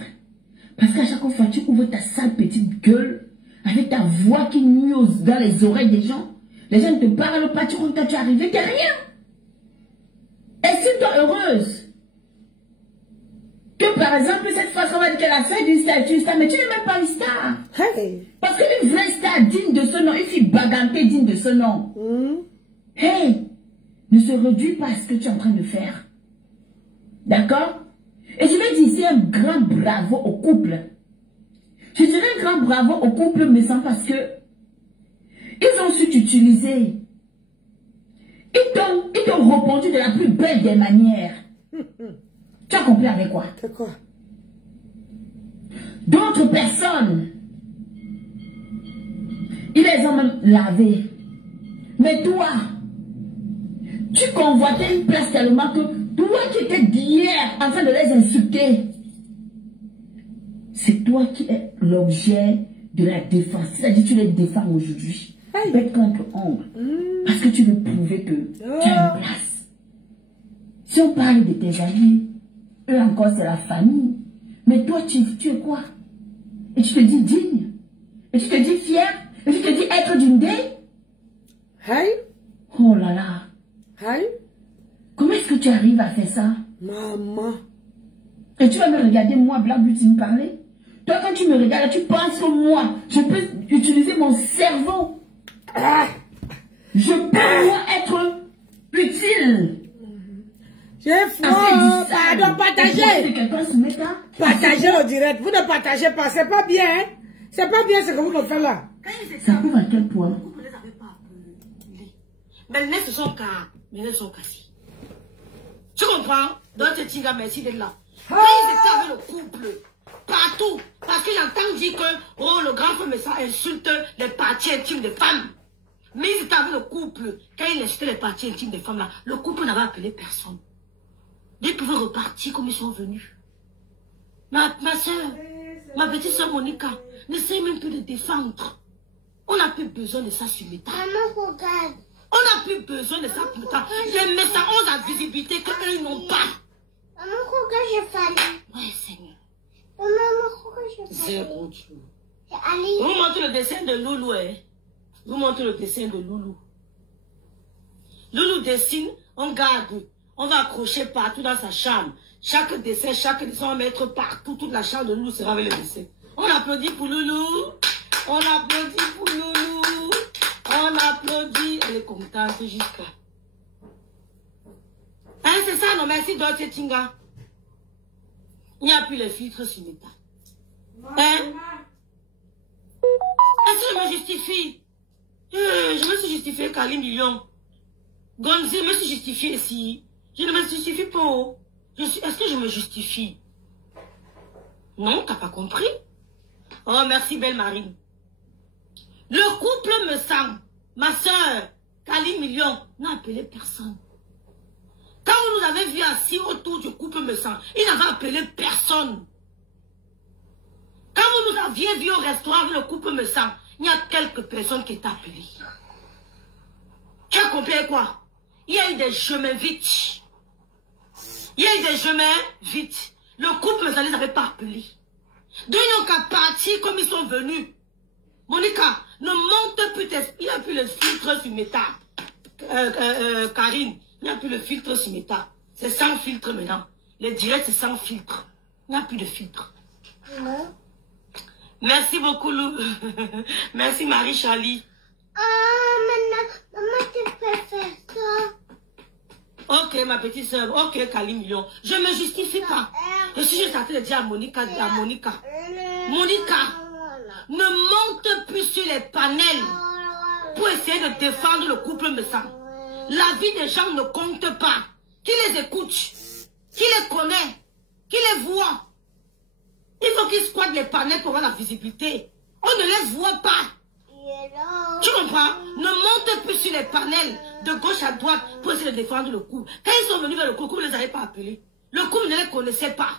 Parce qu'à chaque fois, tu ouvres ta sale petite gueule avec ta voix qui muse dans les oreilles des gens. Les gens ne te parlent pas, tu crois que tu es arrivé, t'es rien. Estime-toi heureuse. Que par exemple, cette fois, on va dire qu'elle a fait du star, mais tu n'es même pas une star. Hey. Parce qu'une vraie star digne de ce nom, une fille bagantée digne de ce nom. Hey, ne se réduis pas à ce que tu es en train de faire. D'accord? Et je vais dire ici un grand bravo au couple. Je dirais un grand bravo au couple, mais sans parce que ils ont su t'utiliser. Ils t'ont répondu de la plus belle des manières. Tu as compris avec quoi? C'est quoi? D'autres personnes, ils les ont même lavés. Mais toi, tu convoitais une place tellement que toi qui étais d'hier en train de les insulter, c'est toi qui es l'objet de la défense. C'est-à-dire que tu les défends aujourd'hui. Bête contre ongle. Parce que tu veux prouver que tu as une place. Si on parle de tes amis, eux encore c'est la famille. Mais toi tu es quoi? Et tu te dis digne. Et tu te dis fier. Et tu te dis être d'une dé. Hey. Oh là là. Hey. Comment est-ce que tu arrives à faire ça? Maman. Et tu vas me regarder moi, Black Beauty, me parler? Toi quand tu me regardes, tu penses que moi, je peux utiliser mon cerveau. Je peux moi être utile. J'ai froid. Pardon, partagez. Partagez au direct. Vous ne partagez pas. C'est pas bien. Hein? C'est pas bien ce que vous me faites là. Ça prouve à quel point? Vous ne les avez pas appelés. Mais les se sont cassés. Tu comprends? Donc, c'est Tinga, merci d'être là. Quand ils étaient avec le couple, partout, parce que j'entends dire que, oh, le grand frère, mais ça insulte les parties intimes des femmes. Mais ils étaient avec le couple. Quand ils insultaient les parties intimes des femmes là, le couple n'avait appelé personne. Ils pouvaient repartir comme ils sont venus. Ma soeur, ma petite soeur Monica, n'essaye même plus de défendre. On n'a plus besoin de ça sur métal. On n'a plus besoin de ça sur métal. Les messages ont la visibilité qu'eux n'ont pas. Maman, pourquoi j'ai fallu? Ouais, Seigneur. Maman, pourquoi j'ai fallu? Zéro Dieu. Allez. Vous montrez le dessin de Loulou, hein? Vous montrez le dessin de Loulou. Loulou dessine, on garde. On va accrocher partout dans sa chambre. Chaque dessin, on va mettre partout. Toute la chambre de Loulou sera avec le dessin. On applaudit pour Loulou. On applaudit pour Loulou. On applaudit. Elle est contente jusqu'à. Hein, c'est ça, non, merci, Dorothy Tinga. Il n'y a plus les filtres sur mes tas. Hein? Est-ce que je me justifie? Je me suis justifié, Kali Million. Gonzi, je me suis justifié ici. Je ne me justifie pas. Est-ce que je me justifie? Non, t'as pas compris? Oh, merci, belle Marine. Le couple me sent. Ma soeur, Kali Million, n'a appelé personne. Quand vous nous avez vu assis autour du couple me sent, il n'avait appelé personne. Quand vous nous aviez vu au restaurant avec le couple me sent, il y a quelques personnes qui t'ont appelé. Tu as compris quoi? Il y a eu des chemins vides. Il y a eu des chemins vides. Le couple me sent, ils n'avaient pas appelé. Donc ils n'ont qu'à partir comme ils sont venus. Monica, ne monte plus il n'y a plus le filtre sur méta. Karine, il n'y a plus le filtre sur méta. C'est sans filtre maintenant. Les directs, c'est sans filtre. Il n'y a plus de filtre. Non. Merci beaucoup, Lou. Merci, Marie-Charlie. Maman, tu peux faire ça. Ok, ma petite soeur. Ok, Kali Million. Je ne me justifie pas. Je suis juste en train de dire à Monica, Monica, ne monte plus sur les panels pour essayer de défendre le couple me sent. La vie des gens ne compte pas. Qui les écoute, qui les connaît, qui les voit. Il faut qu'ils squattent les panels pour avoir la visibilité. On ne les voit pas. Tu comprends? Ne monte plus sur les panels de gauche à droite pour essayer de défendre le couple. Quand ils sont venus vers le couple ne les avait pas appelés. Le couple ne les connaissait pas.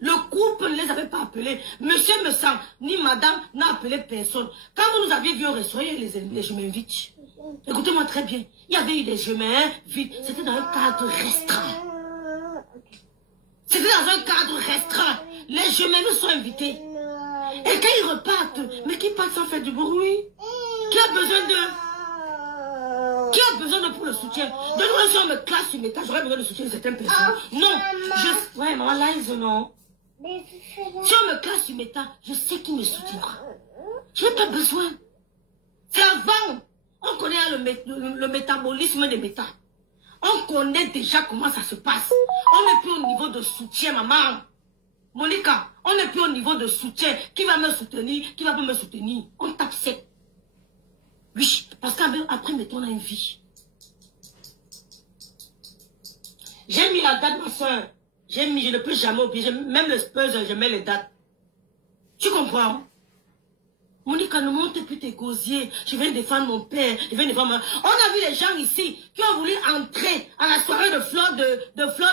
Le couple ne les avait pas appelés. Monsieur me sent, ni madame n'a appelé personne. Quand vous nous aviez vu au restaurant, il y avait les chemins vides. Écoutez-moi très bien. Il y avait eu des chemins vides. C'était dans un cadre restreint. C'était dans un cadre restreint. Les chemins nous sont invités. Et quand ils repartent, mais qui partent sans faire du bruit? Qui a besoin de... Qui a besoin de pour le soutien? De nous, si on me classe sur mes tas, j'aurais besoin de soutien de certaines personnes. Non. Ouais, maman, là, non. Si on me classe sur Meta, je sais qui me soutiendra. Je n'ai pas besoin. C'est avant. On connaît le métabolisme des Meta. On connaît déjà comment ça se passe. On n'est plus au niveau de soutien, maman. Monica, on n'est plus au niveau de soutien. Qui va me soutenir? Qui va pas me soutenir? On tape sec. Oui, parce qu'après, mettons, on a une vie. J'ai mis la date, ma soeur. J'ai mis, je ne peux jamais oublier. Même le Spurs, je mets les dates. Tu comprends? Monica, ne monte plus tes gosiers. Je viens défendre mon père. Je viens défendre On a vu les gens ici qui ont voulu entrer à la soirée de Fleur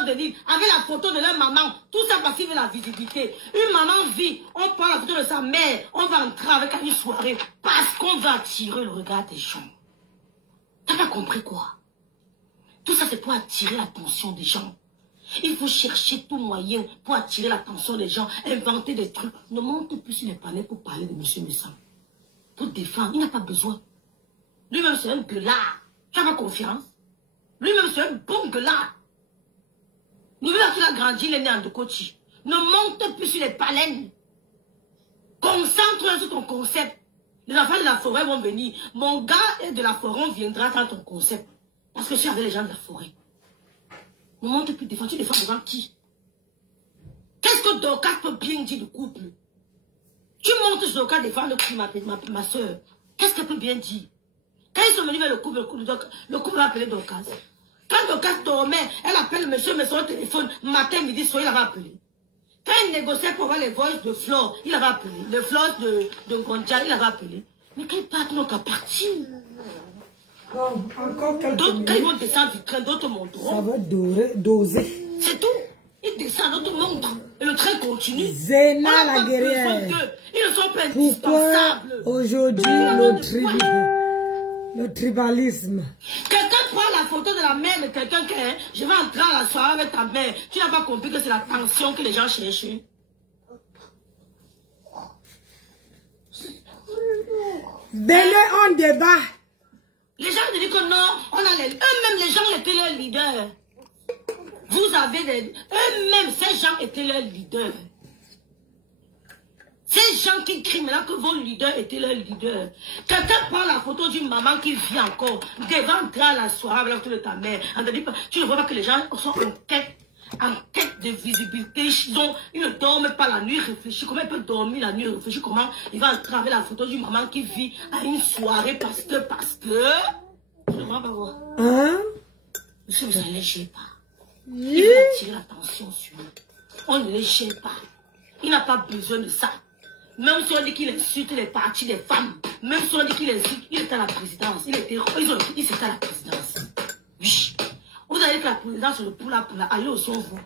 de Lille avec la photo de leur maman. Tout ça parce qu'ils veulent la visibilité. Une maman vit, on prend la photo de sa mère. On va entrer avec une soirée parce qu'on va attirer le regard des gens. T'as pas compris quoi? Tout ça c'est pour attirer l'attention des gens. Il faut chercher tout moyen pour attirer l'attention des gens, inventer des trucs. Ne monte plus sur les panneaux pour parler de M. Messam. Pour défendre, il n'a pas besoin. Lui-même, c'est un gueulard. Tu n'as pas confiance? Lui-même, c'est un bon gueulard. N'oublie pas qu'il a grandi, il est né en Dokochi. Ne monte plus sur les palènes. Concentre-toi sur ton concept. Les enfants de la forêt vont venir. Mon gars et de la forêt, on viendra dans ton concept. Parce que je suis avec les gens de la forêt. Ne monte plus défendre. Tu défends devant qui? Qu'est-ce que Dorcas peut bien dire du couple? Tu montes sur Dorcas défendre ma soeur. Qu'est-ce qu'elle peut bien dire? Quand ils sont venus vers le couple va appeler Dorcas. Quand Dorcas dormait, elle appelle monsieur, mais son téléphone, matin, midi, soir, il avait appelé. Quand il négociait pour avoir les voices de Flore, il avait appelé. Les Flore de Gondia, il avait appelé. Mais quand ils partent, ils n'ont qu'à partir. Encore quelques D'autres, minutes. quand ils vont descendre du train, d'autres monteront. Ça va doser. C'est tout. Ils descendent, d'autres montent. Et le train continue. Zéna la guerrière. Ils ne sont pas Pourquoi indispensables. aujourd'hui le tribalisme? Quelqu'un prend la photo de la mère de quelqu'un qui est, je vais entrer à la soirée avec ta mère. Tu n'as pas compris que c'est la tension que les gens cherchent. Venez en débat. Les gens disent que non, on a eux-mêmes les gens étaient leurs leaders. Vous avez eux-mêmes, ces gens étaient leurs leaders. Ces gens qui crient maintenant que vos leaders étaient leurs leaders. Quelqu'un prend la photo d'une maman qui vit encore devant entrer à la soirée avec la photo de ta mère. Tu ne vois pas que les gens sont en quête de visibilité. Ils ne dorment pas la nuit, réfléchissent. Comment ils peuvent dormir la nuit, réfléchir comment ils vont entrer avec la photo d'une maman qui vit à une soirée parce que... Je ne vois pas voir. Hein? Monsieur, vous ne les gênez pas. Il veut attirer l'attention sur eux. On ne les gêne pas. Il n'a pas besoin de ça. Même si on dit qu'il insulte les partis des femmes, même si on dit qu'il insulte, il est à la présidence. Il s'était à la présidence. Oui. Vous avez que la présidence, c'est le poula, allez aussi, on voit.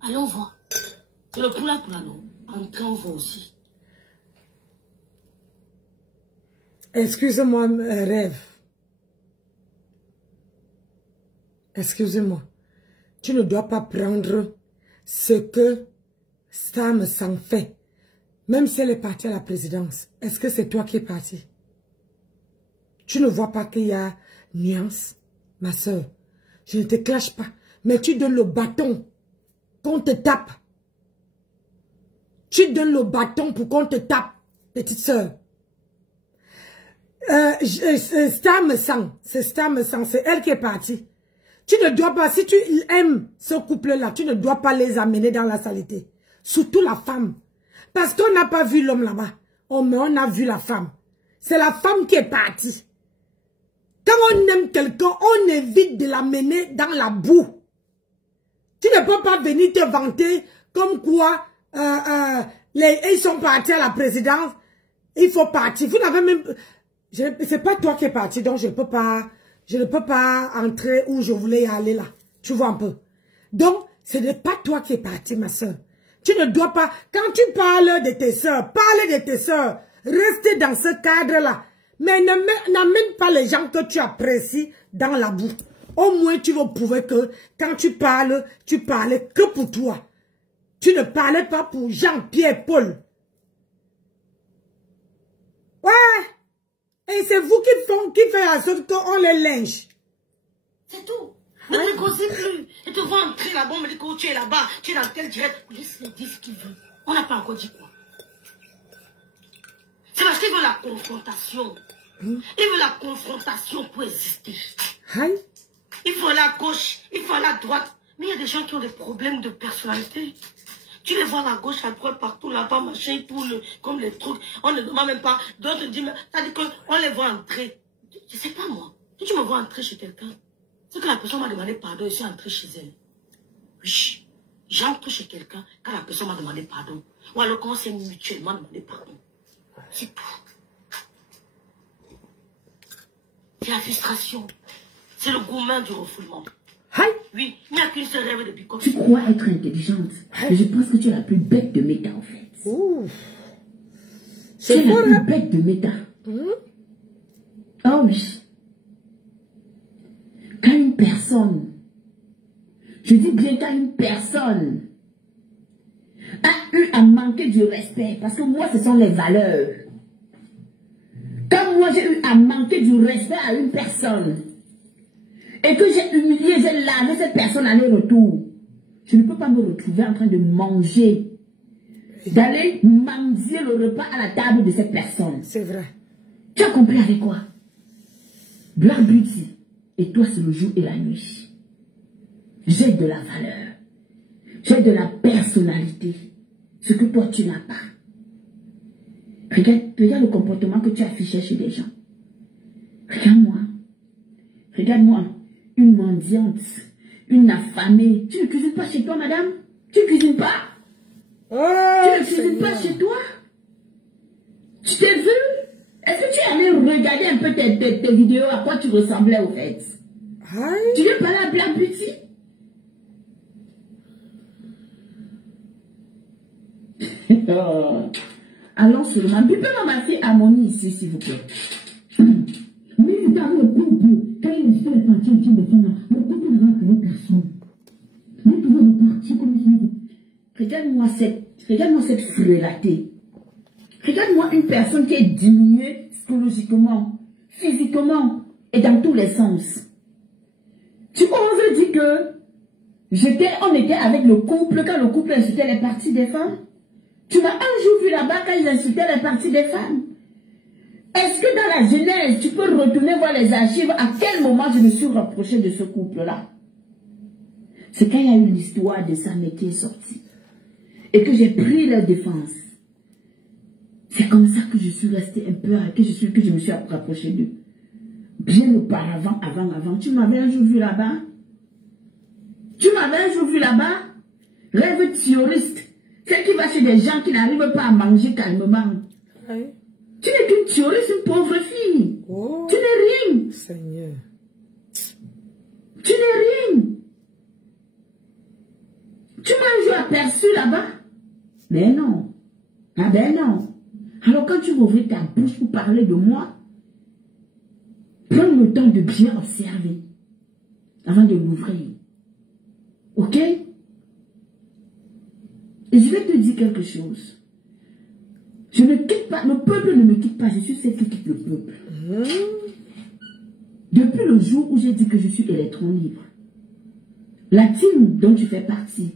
Allez, on voit. C'est le poula, non. Entrez, on voit aussi. Excusez-moi, rêve. Excusez-moi. Tu ne dois pas prendre ce que Sam s'en fait. Même si elle est partie à la présidence. Est-ce que c'est toi qui es parti? Tu ne vois pas qu'il y a nuance, ma soeur. Je ne te clash pas. Mais tu donnes le bâton qu'on te tape. Tu donnes le bâton pour qu'on te tape, petite soeur. Sam sang, c'est elle qui est partie. Tu ne dois pas, si tu aimes ce couple-là, tu ne dois pas les amener dans la saleté. Surtout la femme. Parce qu'on n'a pas vu l'homme là-bas. Mais on a vu la femme. C'est la femme qui est partie. Quand on aime quelqu'un, on évite de l'amener dans la boue. Tu ne peux pas venir te vanter comme quoi ils sont partis à la présidence. Il faut partir. Vous n'avez même... C'est pas toi qui es parti, donc je ne peux pas entrer où je voulais aller là. Tu vois un peu. Donc, ce n'est pas toi qui es parti, ma soeur. Tu ne dois pas... Quand tu parles de tes soeurs, parle de tes soeurs. Restez dans ce cadre-là. Mais n'amène pas les gens que tu apprécies dans la boue. Au moins, tu vas prouver que quand tu parlais que pour toi. Tu ne parlais pas pour Jean-Pierre Paul. Ouais. Et c'est vous qui faites en sorte qu'on les lynche. C'est tout. Ne me grossis plus. Je te vois entrer là-bas, on me dit que tu es là-bas, tu es dans tel direct. Laisse-le dire ce qu'il veut. On n'a pas encore dit quoi. C'est parce qu'il veut la confrontation. Il veut la confrontation pour exister. Il faut aller à gauche, il faut aller à droite. Mais il y a des gens qui ont des problèmes de personnalité. Tu les vois à gauche, à droite, partout là-bas, machin, tout comme les trucs. On ne demande même pas. D'autres disent, c'est-à-dire qu'on les voit entrer. Je ne sais pas moi. Si tu me vois entrer chez quelqu'un, c'est que la personne m'a demandé pardon et je suis entré chez elle. Oui. J'entre chez quelqu'un quand la personne m'a demandé pardon. Ou alors quand on s'est mutuellement demandé pardon. C'est tout. C'est la frustration. C'est le gourmand du refoulement. Oui, il n'y a qu'une seule rêve depuis comme tu crois être intelligente. Mais je pense que tu es la plus bête de méta en fait. Tu es la plus bête de méta. Oh oui. Quand une personne, je dis bien quand une personne a eu à manquer du respect, parce que moi ce sont les valeurs. Quand moi j'ai eu à manquer du respect à une personne, et que j'ai humilié, j'ai lavé cette personne aller-retour, je ne peux pas me retrouver en train de manger, d'aller mendier le repas à la table de cette personne. C'est vrai. Tu as compris avec quoi? Black Beauty, et toi c'est le jour et la nuit. J'ai de la valeur, j'ai de la personnalité, ce que toi tu n'as pas. Regarde le comportement que tu affichais chez les gens. Regarde-moi. Regarde-moi. Une mendiante. Une affamée. Tu ne cuisines pas chez toi, madame? Tu ne cuisines pas? Tu ne cuisines pas chez toi? Je t'ai vu? Est-ce que tu es allé regarder un peu tes vidéos à quoi tu ressemblais au fait? Tu viens parler à Black Beauty? Allons seulement. Bipez-moi ma fille Harmonie ici, s'il vous plaît. Mais dans le couple, quand il fait les parties intimes de femmes, le couple ne va créer personne. Mais tu veux repartir comme ça. Regarde-moi cette frelatée. Regarde-moi une personne qui est diminuée psychologiquement, physiquement et dans tous les sens. Tu oses dire que on était avec le couple quand le couple insultait les parties des femmes? Tu m'as un jour vu là-bas quand ils insultaient les parties des femmes? Est-ce que dans la Genèse, tu peux retourner voir les archives à quel moment je me suis rapproché de ce couple-là? C'est quand il y a eu l'histoire de Samet qui est sortie et que j'ai pris leur défense. C'est comme ça que je suis restée un peu, que je me suis rapproché d'eux. Bien auparavant, avant. Tu m'avais un jour vu là-bas? Tu m'avais un jour vu là-bas? Rêve théoriste. Celle qui va chez des gens qui n'arrivent pas à manger calmement. Tu n'es qu'une théoriste, une pauvre fille. Tu n'es rien. Seigneur. Tu n'es rien. Tu m'as un jour aperçu là-bas? Mais non. Ah ben non. Alors quand tu vas ouvrir ta bouche pour parler de moi, prends le temps de bien observer avant de l'ouvrir. Ok? Et je vais te dire quelque chose. Je ne quitte pas, le peuple ne me quitte pas, je suis celle qui quitte le peuple. Depuis le jour où j'ai dit que je suis électron libre, la team dont tu fais partie,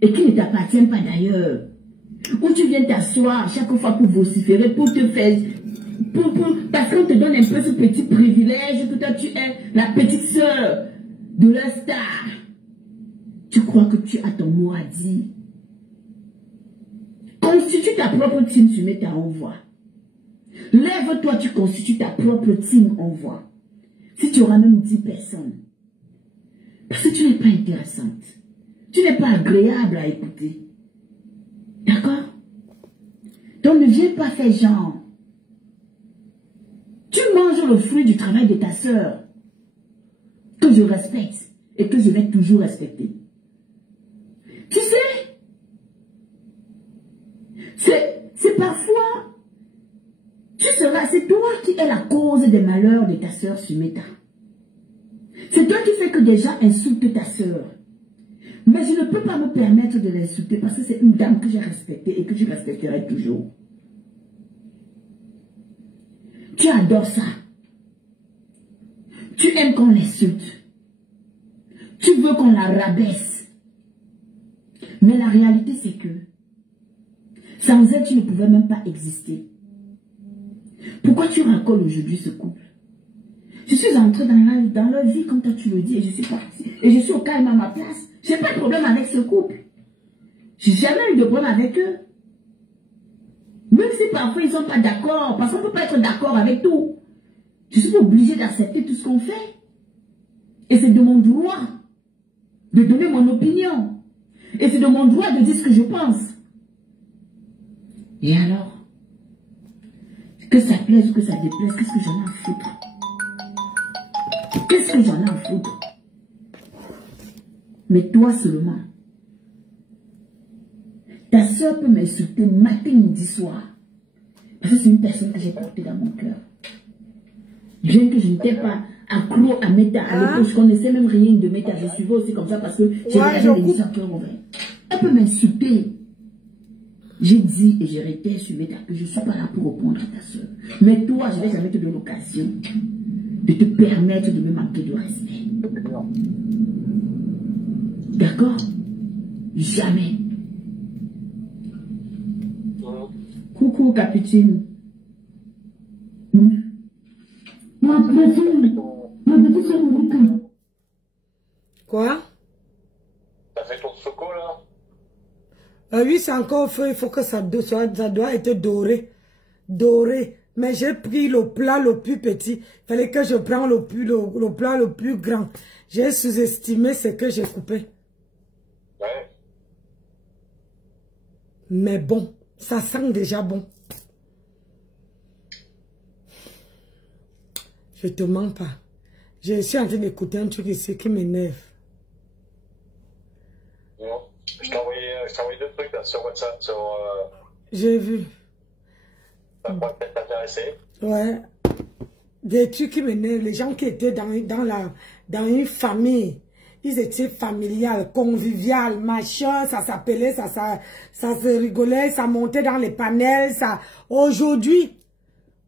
et qui ne t'appartient pas d'ailleurs, où tu viens t'asseoir chaque fois pour vociférer, pour te faire, parce qu'on te donne un peu ce petit privilège, que toi tu es la petite sœur de la star. Tu crois que tu as ton mot à dire? Constitue ta propre team, tu mets ta envoi. Lève-toi, tu constitues ta propre team, envoi. Si tu auras même 10 personnes. Parce que tu n'es pas intéressante. Tu n'es pas agréable à écouter. D'accord? Donc ne viens pas faire genre. Tu manges le fruit du travail de ta sœur. Que je respecte. Et que je vais toujours respecter. Tu sais? C'est parfois, c'est toi qui es la cause des malheurs de ta sœur Sumeta. C'est toi qui fais que des gens insultent ta sœur. Mais je ne peux pas me permettre de l'insulter parce que c'est une dame que j'ai respectée et que je respecterai toujours. Tu adores ça. Tu aimes qu'on l'insulte. Tu veux qu'on la rabaisse. Mais la réalité, c'est que sans elle, tu ne pouvais même pas exister. Pourquoi tu racoles aujourd'hui ce couple? Je suis entrée dans leur vie, comme toi tu le dis, et je suis partie. Et je suis au calme à ma place. Je n'ai pas de problème avec ce couple. Je n'ai jamais eu de problème avec eux. Même si parfois ils ne sont pas d'accord, parce qu'on ne peut pas être d'accord avec tout. Je suis obligée d'accepter tout ce qu'on fait. Et c'est de mon droit de donner mon opinion. Et c'est de mon droit de dire ce que je pense. Et alors, que ça plaise ou que ça déplaise, qu'est-ce que j'en ai à foutre? Qu'est-ce que j'en ai à foutre? Mais toi seulement. Ta soeur peut m'insulter matin, midi, soir. Parce que c'est une personne que j'ai portée dans mon cœur. Bien que je n'étais pas accro à Meta à l'époque, je ne connaissais même rien de Meta. Je suivais aussi comme ça parce que j'ai regardé l'émission à cœur ouvert. Elle peut m'insulter. J'ai dit et j'ai arrêté sur Meta que je ne suis pas là pour répondre à ta soeur. Mais toi, je ne vais jamais te donner l'occasion de te permettre de me manquer de respect. D'accord? Jamais. Coucou, Capitaine. Ma petite soeur Monica. Quoi? T'as fait ton soco là? Oui, c'est encore au feu, il faut que ça doit être doré. Doré. Mais j'ai pris le plat le plus petit. Il fallait que je prenne le plat le plus grand. J'ai sous-estimé ce que j'ai coupé. Ouais. Mais bon, ça sent déjà bon. Je te mens pas. Je suis en train d'écouter un truc ici qui m'énerve. Non. Je t'ai envoyé 2 trucs là, sur WhatsApp. J'ai vu. Ça pourrait peut-être t'intéresser. Ouais. Des trucs qui m'énervent. Les gens qui étaient dans une famille. Ils étaient familiales, conviviales, machin, ça s'appelait, ça se rigolait, ça montait dans les panels, ça. Aujourd'hui,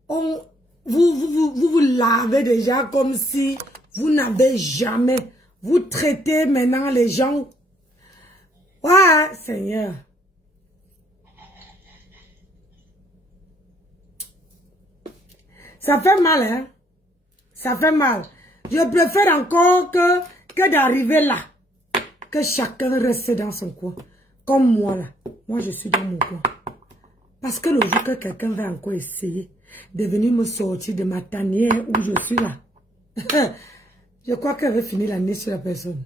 vous lavez déjà comme si vous n'avez jamais. Vous traitez maintenant les gens. Ouais, Seigneur. Ça fait mal, hein? Ça fait mal. Je préfère encore que d'arriver là. Que chacun reste dans son coin. Comme moi, là. Moi, je suis dans mon coin. Parce que le jour que quelqu'un va encore essayer de venir me sortir de ma tanière où je suis là, je crois qu'elle va finir l'année sur la personne.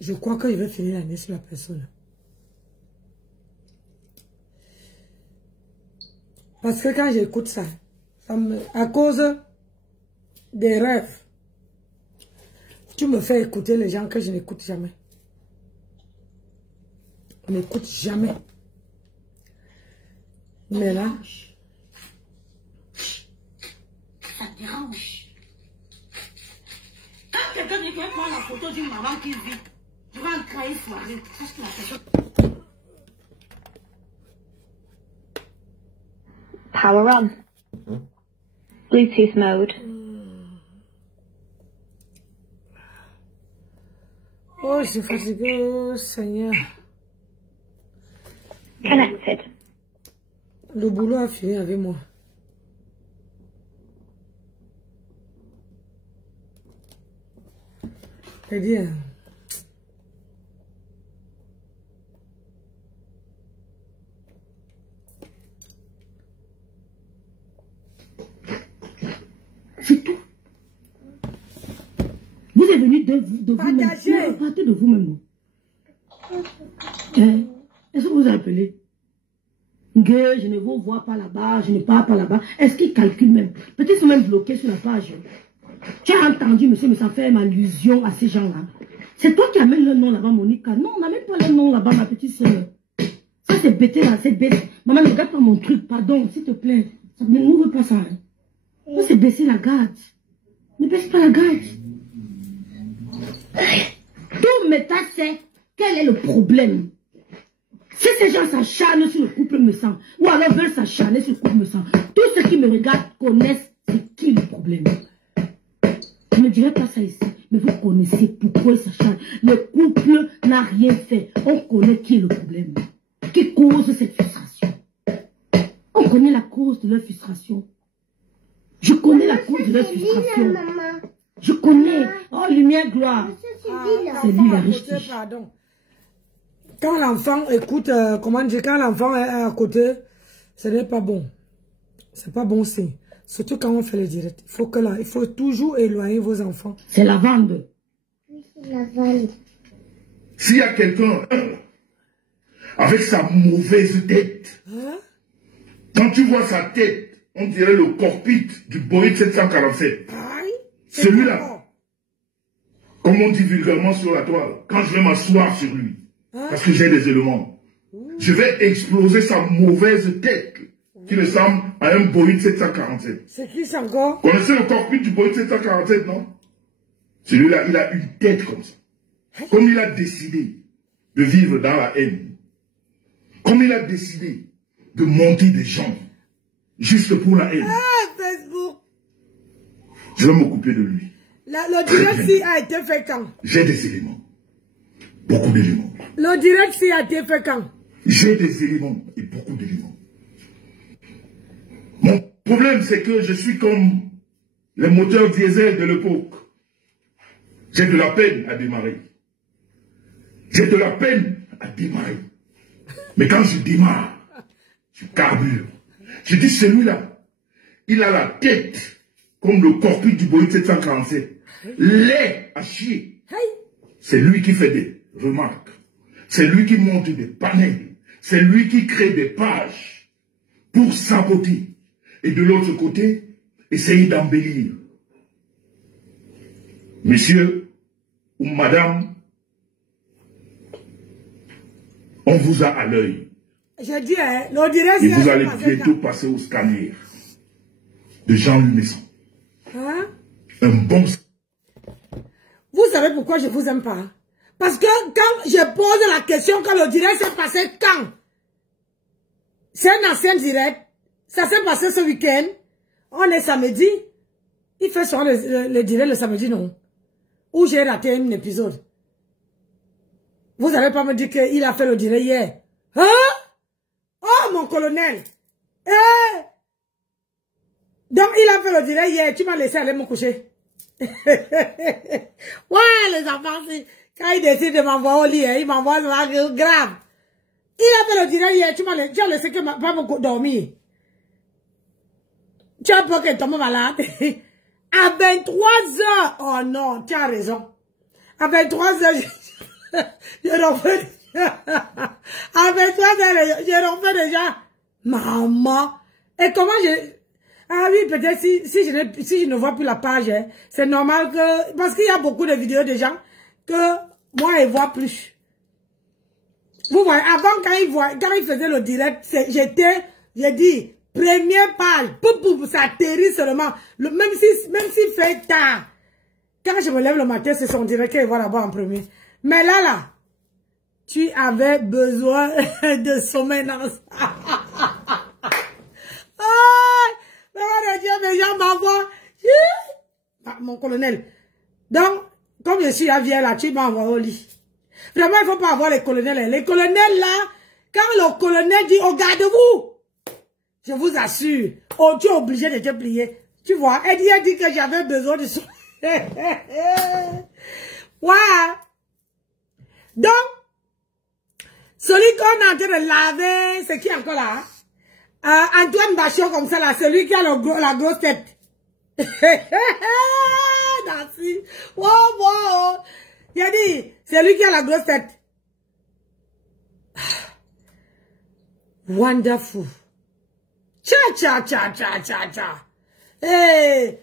Je crois que je vais finir l'année sur la personne. Parce que quand j'écoute ça, à cause des rêves, tu me fais écouter les gens que je n'écoute jamais. On n'écoute jamais. Mais là... Ça dérange. Quand quelqu'un vient prendre la photo d'une maman qui vit, je vais en créer une soirée. Parce que la personne... Power on. Bluetooth mode. Oh, je suis fatiguée, Seigneur. Connected. Le boulot a fini avec moi. C'est bien. C'est tout. Vous êtes venu de vous-même. Partez de vous-même. Est-ce que vous appelez? Que je ne vous vois pas là-bas, je ne pars pas là-bas. Est-ce qu'ils calculent même? Peut-être qu'ils sont même bloqués sur la page. Tu as entendu, monsieur, mais ça fait une allusion à ces gens-là. C'est toi qui amènes le nom là-bas, Monica. Non, on n'a même pas le nom là-bas, ma petite soeur. Ça, c'est bête là, c'est bête. Maman, ne regarde pas mon truc, pardon, s'il te plaît. Ça ne m'ouvre pas ça. Ça, c'est baisser la garde. Ne baisse pas la garde. Tout méta sait quel est le problème. Si ces gens s'acharnent sur le couple me sent, ou alors veulent s'acharner sur le couple me sent, tous ceux qui me regardent connaissent c'est qui le problème. Je ne dirais pas ça ici, mais vous connaissez pourquoi ils s'acharnent. Le couple n'a rien fait. On connaît qui est le problème, qui cause cette frustration. On connaît la cause de leur frustration. Je connais la cause de leur frustration. Je connais. Oh, lumière, gloire. C'est lui la riche. Pardon. Quand l'enfant écoute, comment dire, quand l'enfant est à côté, ce n'est pas bon. C'est pas bon signe. Surtout quand on fait le direct. Il faut toujours éloigner vos enfants. C'est la vente. Oui, c'est la vente. S'il y a quelqu'un avec sa mauvaise tête, Hein? quand tu vois sa tête, on dirait le cockpit du Boeing 747. Celui-là, comme on dit vulgairement sur la toile, quand je vais m'asseoir sur lui, parce que j'ai des éléments, je vais exploser sa mauvaise tête qui ressemble à un Boeing 747. C'est qui ça encore? Vous connaissez le cockpit du Boeing 747, non? Celui-là, il a une tête comme ça. Comme il a décidé de vivre dans la haine, comme il a décidé de monter des gens juste pour la haine. Facebook. Je vais m'occuper de lui. Le direct a été fait quand? J'ai des éléments. Beaucoup d'éléments. Le direct a été fait quand? J'ai des éléments et beaucoup d'éléments. Mon problème, c'est que je suis comme les moteurs diesel de l'époque. J'ai de la peine à démarrer. J'ai de la peine à démarrer. Mais quand je démarre, je carbure. Je dis, celui-là, il a la tête comme le cockpit du Boeing 747. Laid à chier. C'est lui qui fait des remarques. C'est lui qui monte des panels. C'est lui qui crée des pages pour saboter. Et de l'autre côté, essayer d'embellir. Monsieur ou madame, on vous a à l'œil. Je dis, hein, le direct, et vous allez bientôt passer au scanner de Jean-Louis Messon. Hein? Un bon... Vous savez pourquoi je vous aime pas? Parce que quand je pose la question, quand le direct s'est passé quand? C'est un ancien direct. Ça s'est passé ce week-end. On est samedi. Il fait souvent le direct le samedi, non? Où j'ai raté un épisode. Vous n'allez pas me dire qu'il a fait le direct hier. Hein? Oh, mon colonel. Eh! Donc, il a fait le direct hier. Tu m'as laissé aller me coucher. Ouais, les enfants, quand ils décident de m'envoyer au lit, ils m'envoient grave. Il a fait le direct hier. Tu as laissé que pas me dormir. Tu as peur qu'elle tombe malade. À 23 heures. Oh non, tu as raison. À 23 heures, je refais. À 23 heures, je refais déjà. Maman. Et comment je... Ah oui, peut-être si je ne vois plus la page, hein, c'est normal que... Parce qu'il y a beaucoup de vidéos de gens que moi, je ne vois plus. Vous voyez, avant, quand ils faisaient le direct, j'ai dit... Première page, ça atterrit seulement. Même s'il fait tard. Quand je me lève le matin, c'est son direct qu'il va là-bas en premier. Mais là, tu avais besoin de sommeil dans ça. Oh, Dieu, mes gens m'envoient. Mon colonel. Donc, comme je suis à Vienne là, tu m'envoies au lit. Vraiment, il ne faut pas avoir les colonels. Les colonels là, quand le colonel dit, oh, gardez-vous. Je vous assure, oh, tu es obligé de te plier. Tu vois, elle a dit que j'avais besoin de ça. Ouais. Donc, celui qu'on est en train de laver, c'est qui encore là? Antoine Bachot comme ça là, celui qui a la grosse tête. Nancy. Wow. Il a dit, c'est lui qui a la grosse tête. Wonderful. Cha. Hey,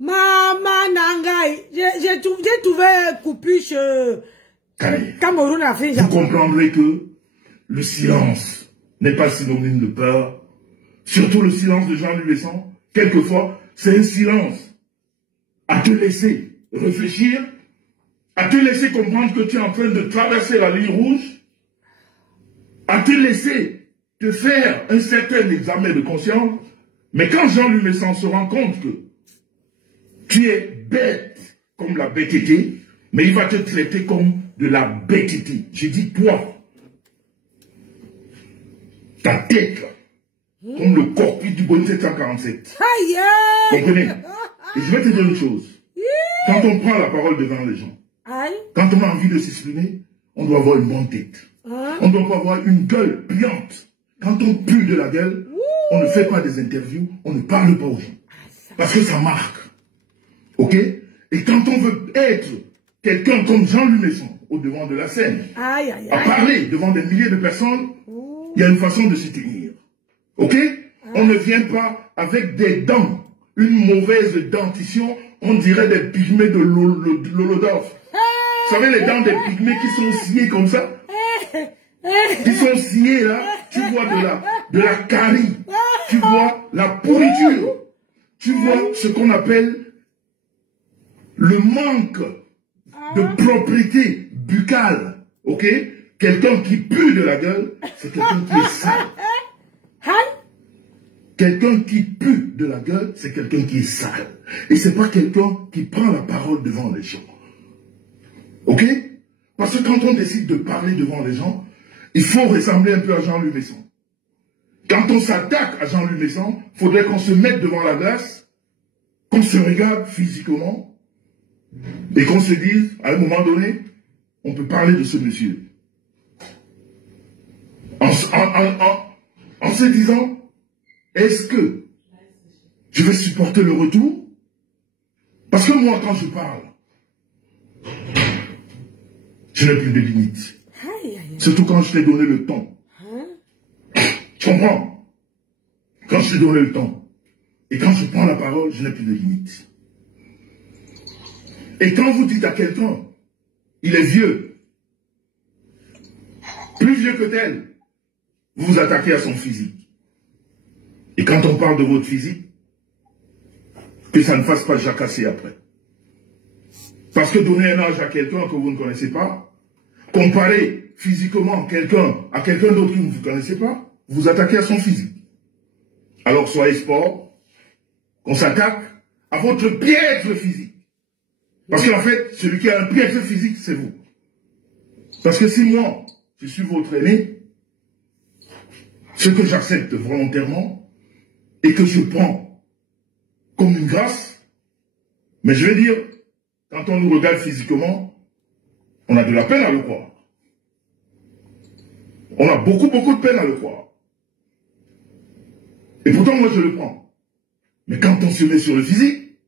Maman Nangai, j'ai trouvé Coupuche Cameroun Afrique. Vous comprendrez que le silence n'est pas synonyme de peur. Surtout le silence de Jean-Louis Messon. Quelquefois, c'est un silence à te laisser réfléchir, à te laisser comprendre que tu es en train de traverser la ligne rouge, à te laisser te faire un certain examen de conscience, mais quand Jean-Louis Messan se rend compte que tu es bête comme la bêtité, mais il va te traiter comme de la bêtité. J'ai dit toi, ta tête là, comme le cockpit du Boeing 747. Comprenez? Et je vais te dire une chose. Quand on prend la parole devant les gens, quand on a envie de s'exprimer, on doit avoir une bonne tête. On ne doit pas avoir une gueule pliante. Quand on pue de la gueule, on ne fait pas des interviews, on ne parle pas aux gens. Parce que ça marque. Ok? Et quand on veut être quelqu'un comme Jean-Louis Messan, au devant de la scène, à parler devant des milliers de personnes, il y a une façon de se tenir. Ok? On ne vient pas avec des dents, une mauvaise dentition, on dirait des pygmées de l'Holodorf. Vous savez les dents des pygmées qui sont sciées comme ça? Qui sont sciées là, tu vois de la carie, tu vois la pourriture, tu vois ce qu'on appelle le manque de propriété buccale, ok? Quelqu'un qui pue de la gueule, c'est quelqu'un qui est sale. Quelqu'un qui pue de la gueule, c'est quelqu'un qui est sale. Et c'est pas quelqu'un qui prend la parole devant les gens. Ok? Parce que quand on décide de parler devant les gens, il faut ressembler un peu à Jean-Louis Messan. Quand on s'attaque à Jean-Louis Messan, il faudrait qu'on se mette devant la glace, qu'on se regarde physiquement, et qu'on se dise, à un moment donné, on peut parler de ce monsieur. En se disant, est-ce que je vais supporter le retour? Parce que moi, quand je parle, je n'ai plus de limites. Surtout quand je t'ai donné le temps. Tu comprends? Quand je t'ai donné le temps. Et quand je prends la parole, je n'ai plus de limites. Et quand vous dites à quelqu'un, il est vieux, plus vieux que tel, vous vous attaquez à son physique. Et quand on parle de votre physique, que ça ne fasse pas jacasser après. Parce que donner un âge à quelqu'un que vous ne connaissez pas, comparer physiquement quelqu'un à quelqu'un d'autre que vous ne connaissez pas, vous attaquez à son physique. Alors soyez sport, qu'on s'attaque à votre piètre physique. Parce qu'en fait, celui qui a un piètre physique, c'est vous. Parce que si moi, je suis votre aîné, ce que j'accepte volontairement, et que je prends comme une grâce, mais je vais dire, quand on nous regarde physiquement, on a de la peine à le croire. On a beaucoup de peine à le croire. Et pourtant, moi, je le prends. Mais quand on se met sur le physique,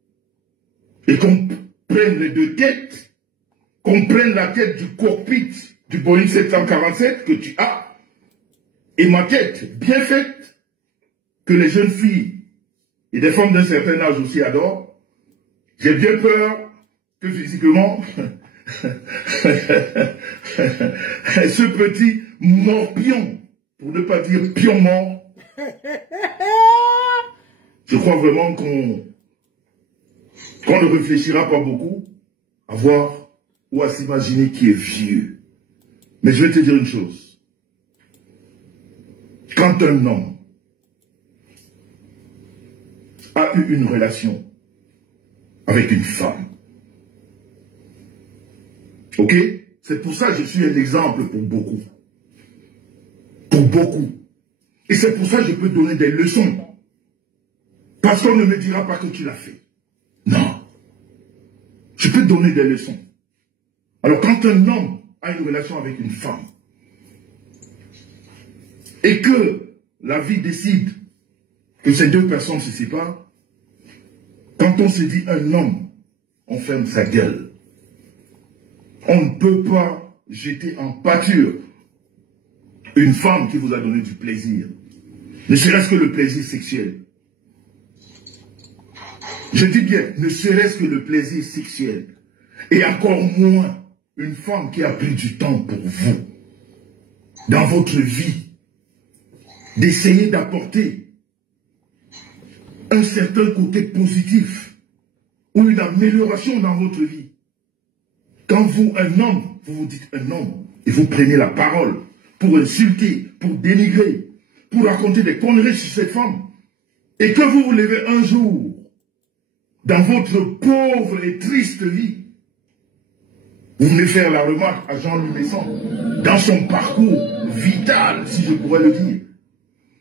et qu'on prenne les deux têtes, qu'on prenne la tête du cockpit du Boeing 747 que tu as, et ma tête bien faite, que les jeunes filles et des femmes d'un certain âge aussi adorent, j'ai bien peur que physiquement, ce petit morpion, pour ne pas dire pion mort, je crois vraiment qu'on ne réfléchira pas beaucoup à voir ou à s'imaginer qui est vieux. Mais je vais te dire une chose. Quand un homme a eu une relation avec une femme, ok? C'est pour ça que je suis un exemple pour beaucoup. Pour beaucoup. Et c'est pour ça que je peux donner des leçons. Parce qu'on ne me dira pas que tu l'as fait. Non. Je peux donner des leçons. Alors quand un homme a une relation avec une femme, et que la vie décide que ces deux personnes se séparent, quand on se dit un homme, on ferme sa gueule. On ne peut pas jeter en pâture une femme qui vous a donné du plaisir. Ne serait-ce que le plaisir sexuel. Je dis bien, ne serait-ce que le plaisir sexuel. Et encore moins une femme qui a pris du temps pour vous, dans votre vie, d'essayer d'apporter un certain côté positif ou une amélioration dans votre vie. Quand vous, un homme, vous vous dites un homme, et vous prenez la parole pour insulter, pour dénigrer, pour raconter des conneries sur cette femme, et que vous vous levez un jour dans votre pauvre et triste vie, vous venez faire la remarque à Jean-Louis Messon, dans son parcours vital, si je pourrais le dire,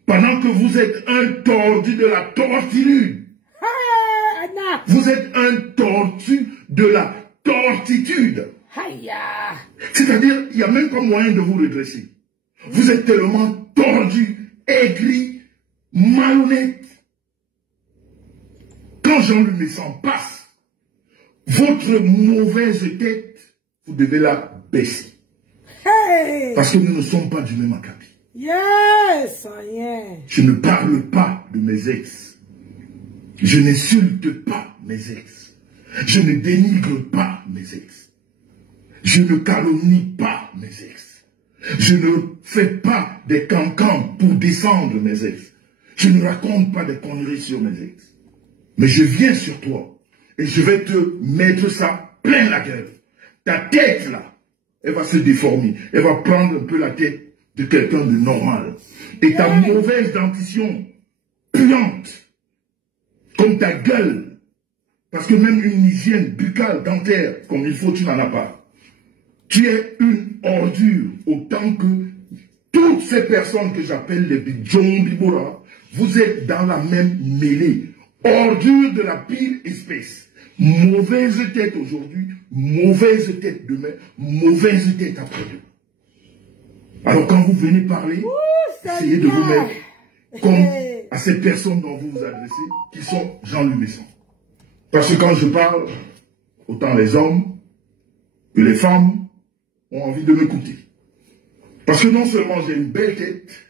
pendant que vous êtes un tordu de la tortitude. Vous êtes un tordu de la tortitude. C'est-à-dire, il n'y a même pas moyen de vous redresser. Vous êtes tellement tordu, aigri, malhonnête. Quand Jean-Louis Messon passe, votre mauvaise tête, vous devez la baisser. Parce que nous ne sommes pas du même acabit. Je ne parle pas de mes ex. Je n'insulte pas mes ex. Je ne dénigre pas mes ex. Je ne calomnie pas mes ex. Je ne fais pas des cancans pour descendre mes ex. Je ne raconte pas des conneries sur mes ex. Mais je viens sur toi et je vais te mettre ça plein la gueule. Ta tête là, elle va se déformer. Elle va prendre un peu la tête de quelqu'un de normal. Et ta mauvaise dentition puante, comme ta gueule, parce que même une hygiène buccale, dentaire, comme il faut, tu n'en as pas. Tu es une ordure, autant que toutes ces personnes que j'appelle les Bidjon Bibora, vous êtes dans la même mêlée. Ordure de la pire espèce. Mauvaise tête aujourd'hui, mauvaise tête demain, mauvaise tête après-demain. Alors quand vous venez parler, essayez de vous mettre comme à ces personnes dont vous vous adressez, qui sont Jean-Louis Messon. Parce que quand je parle, autant les hommes que les femmes ont envie de m'écouter. Parce que non seulement j'ai une belle tête,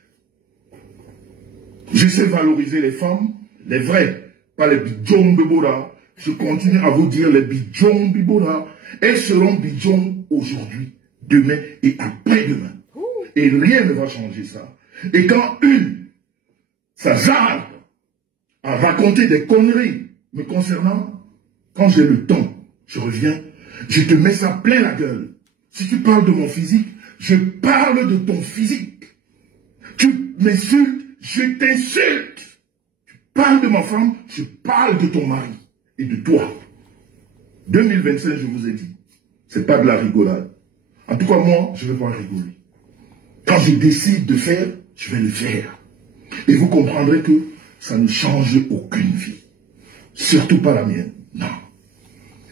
je sais valoriser les femmes, les vraies, pas les bidjons Bibora. Je continue à vous dire les bidjons Bibora. Elles seront bidjons aujourd'hui, demain et après-demain. Et rien ne va changer ça. Et quand une s'hasarde à raconter des conneries me concernant, quand j'ai le temps, je reviens, je te mets ça plein la gueule. Si tu parles de mon physique, je parle de ton physique. Tu m'insultes, je t'insulte. Tu parles de ma femme, je parle de ton mari et de toi. 2025, je vous ai dit, c'est pas de la rigolade. En tout cas, moi, je ne vais pas rigoler. Quand je décide de faire, je vais le faire. Et vous comprendrez que ça ne change aucune vie. Surtout pas la mienne. Non.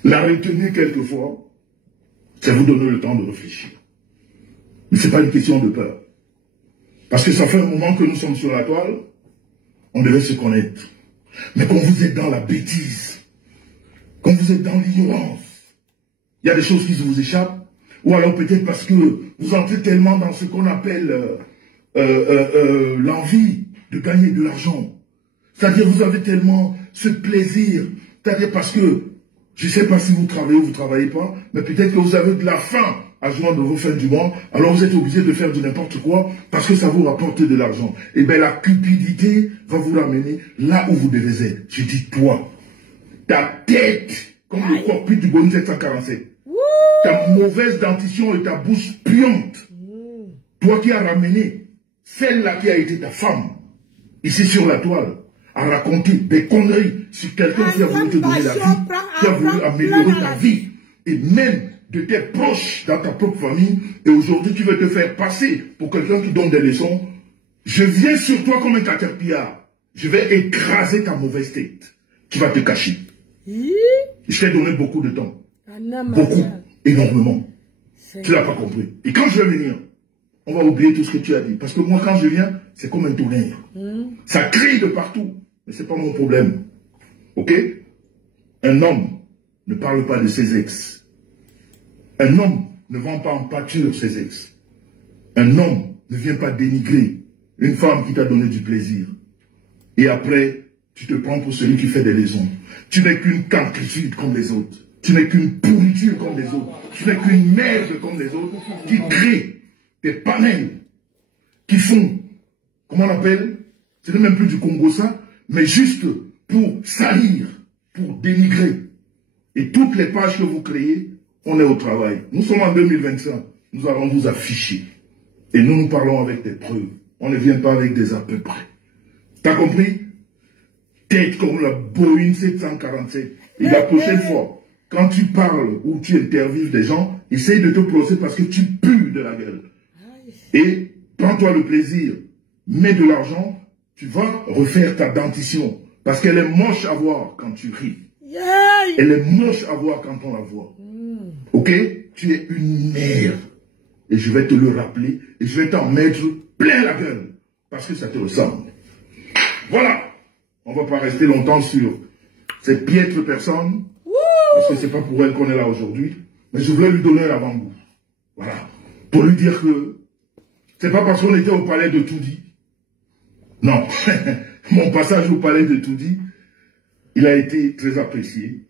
La retenue, quelquefois, c'est vous donner le temps de réfléchir. Mais ce n'est pas une question de peur. Parce que ça fait un moment que nous sommes sur la toile, on devait se connaître. Mais quand vous êtes dans la bêtise, quand vous êtes dans l'ignorance, il y a des choses qui vous échappent, ou alors peut-être parce que vous entrez tellement dans ce qu'on appelle l'envie de gagner de l'argent. C'est-à-dire vous avez tellement ce plaisir, c'est-à-dire parce que, je ne sais pas si vous travaillez ou vous ne travaillez pas, mais peut-être que vous avez de la faim à joindre vos fins du mois, alors vous êtes obligé de faire de n'importe quoi parce que ça vous rapporte de l'argent. Et bien la cupidité va vous ramener là où vous devez être. Je dis toi, ta tête, comme le cockpit du Boeing 747, ta mauvaise dentition et ta bouche puante, toi qui as ramené celle-là qui a été ta femme, ici sur la toile, à raconter des conneries sur quelqu'un qui a voulu te donner la vie, qui a voulu améliorer ta vie, et même de tes proches dans ta propre famille, et aujourd'hui tu veux te faire passer pour quelqu'un qui donne des leçons. Je viens sur toi comme un caterpillar. Je vais écraser ta mauvaise tête. Tu vas te cacher. Je t'ai donné beaucoup de temps. Beaucoup, énormément. Tu l'as pas compris. Et quand je vais venir, on va oublier tout ce que tu as dit. Parce que moi, quand je viens, c'est comme un tonnerre. Ça crie de partout. Mais ce n'est pas mon problème. Ok? Un homme ne parle pas de ses ex. Un homme ne vend pas en pâture ses ex. Un homme ne vient pas dénigrer une femme qui t'a donné du plaisir. Et après, tu te prends pour celui qui fait des lésions. Tu n'es qu'une cancritude comme les autres. Tu n'es qu'une pourriture comme les autres. Tu n'es qu'une merde comme les autres qui crée des panels qui font, comment on appelle, ce n'est même plus du Congo ça, mais juste pour salir, pour dénigrer. Et toutes les pages que vous créez, on est au travail. Nous sommes en 2025. Nous allons vous afficher. Et nous parlons avec des preuves. On ne vient pas avec des à peu près. T'as compris? Tête comme la Boeing 747. Et la prochaine fois, quand tu parles ou tu interviews des gens, essaye de te procéder parce que tu pues de la gueule. Et prends-toi le plaisir. Mets de l'argent, tu vas refaire ta dentition. Parce qu'elle est moche à voir quand tu ris. Elle est moche à voir quand on la voit. Ok? Tu es une merde. Et je vais te le rappeler. Et je vais t'en mettre plein la gueule. Parce que ça te ressemble. Voilà. On ne va pas rester longtemps sur cette piètre personne. Parce que ce n'est pas pour elle qu'on est là aujourd'hui. Mais je voulais lui donner l'avant-goût. Voilà. Pour lui dire que c'est pas parce qu'on était au palais de Toudi. Non. Mon passage au palais de Toudi, il a été très apprécié.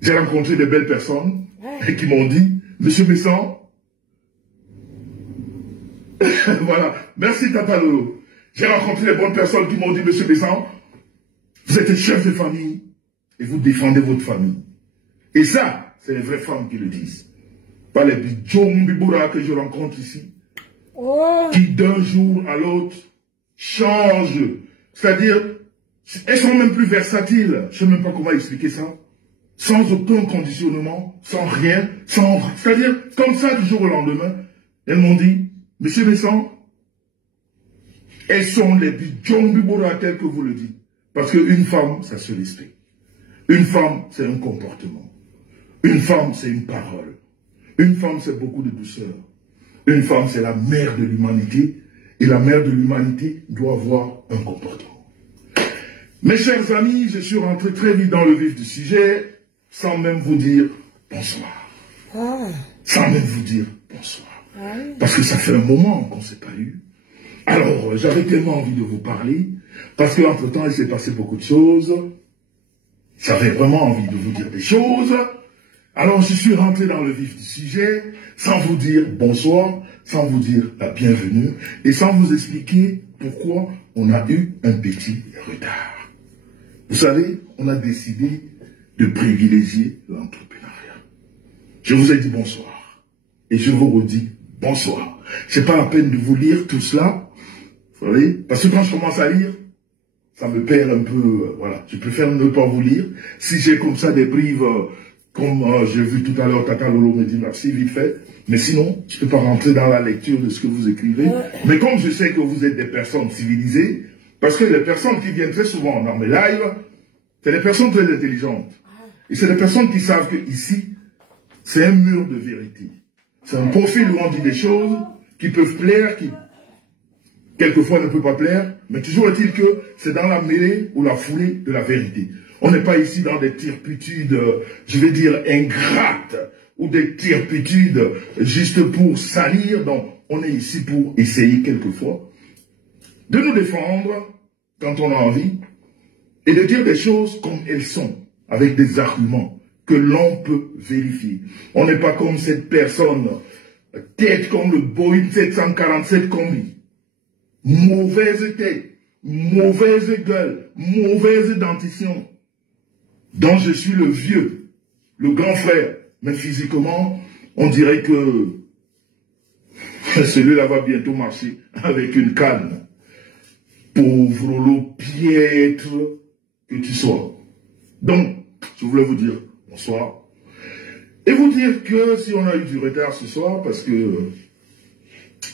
J'ai rencontré de belles personnes qui m'ont dit, Monsieur Besson, voilà, merci Tata Lolo. J'ai rencontré des bonnes personnes qui m'ont dit, Monsieur Besson, vous êtes chef de famille et vous défendez votre famille. Et ça, c'est les vraies femmes qui le disent. Pas les bidjons biboura que je rencontre ici, qui d'un jour à l'autre changent. C'est-à-dire, elles sont même plus versatiles. Je ne sais même pas comment expliquer ça. Sans aucun conditionnement, sans rien, c'est-à-dire, comme ça, du jour au lendemain, elles m'ont dit, Monsieur Besson, elles sont les bidjons biboura telles que vous le dites. Parce qu'une femme, ça se respecte. Une femme, c'est un comportement. Une femme, c'est une parole. Une femme, c'est beaucoup de douceur. Une femme, c'est la mère de l'humanité. Et la mère de l'humanité doit avoir un comportement. Mes chers amis, je suis rentré très vite dans le vif du sujet, sans même vous dire bonsoir. Sans même vous dire bonsoir. Parce que ça fait un moment qu'on ne s'est pas eu. Alors, j'avais tellement envie de vous parler, parce qu'entre-temps, il s'est passé beaucoup de choses. J'avais vraiment envie de vous dire des choses. Alors, je suis rentré dans le vif du sujet, sans vous dire bonsoir, sans vous dire la bienvenue, et sans vous expliquer pourquoi on a eu un petit retard. Vous savez, on a décidé de privilégier l'entrepreneuriat. Je vous ai dit bonsoir, et je vous redis bonsoir. C'est pas la peine de vous lire tout cela, vous savez, parce que quand je commence à lire, ça me perd un peu, voilà, je préfère ne pas vous lire. Si j'ai comme ça des brives, comme j'ai vu tout à l'heure, Tata Lolo me dit merci, vite fait, mais sinon, je ne peux pas rentrer dans la lecture de ce que vous écrivez. Mais comme je sais que vous êtes des personnes civilisées, parce que les personnes qui viennent très souvent dans mes lives, c'est des personnes très intelligentes. Et c'est des personnes qui savent que ici, c'est un mur de vérité. C'est un profil où on dit des choses qui peuvent plaire, qui quelquefois ne peuvent pas plaire, mais toujours est-il que c'est dans la mêlée ou la foulée de la vérité. On n'est pas ici dans des turpitudes, je vais dire, ingrates, ou des turpitudes juste pour salir. Donc, on est ici pour essayer quelquefois de nous défendre quand on a envie et de dire des choses comme elles sont, avec des arguments que l'on peut vérifier. On n'est pas comme cette personne, tête comme le Boeing 747 combi. Mauvaise tête, mauvaise gueule, mauvaise dentition, dont je suis le vieux, le grand frère. Mais physiquement, on dirait que celui-là va bientôt marcher avec une canne. Pauvre lot piètre que tu sois. Donc, je voulais vous dire bonsoir. Et vous dire que si on a eu du retard ce soir, parce que,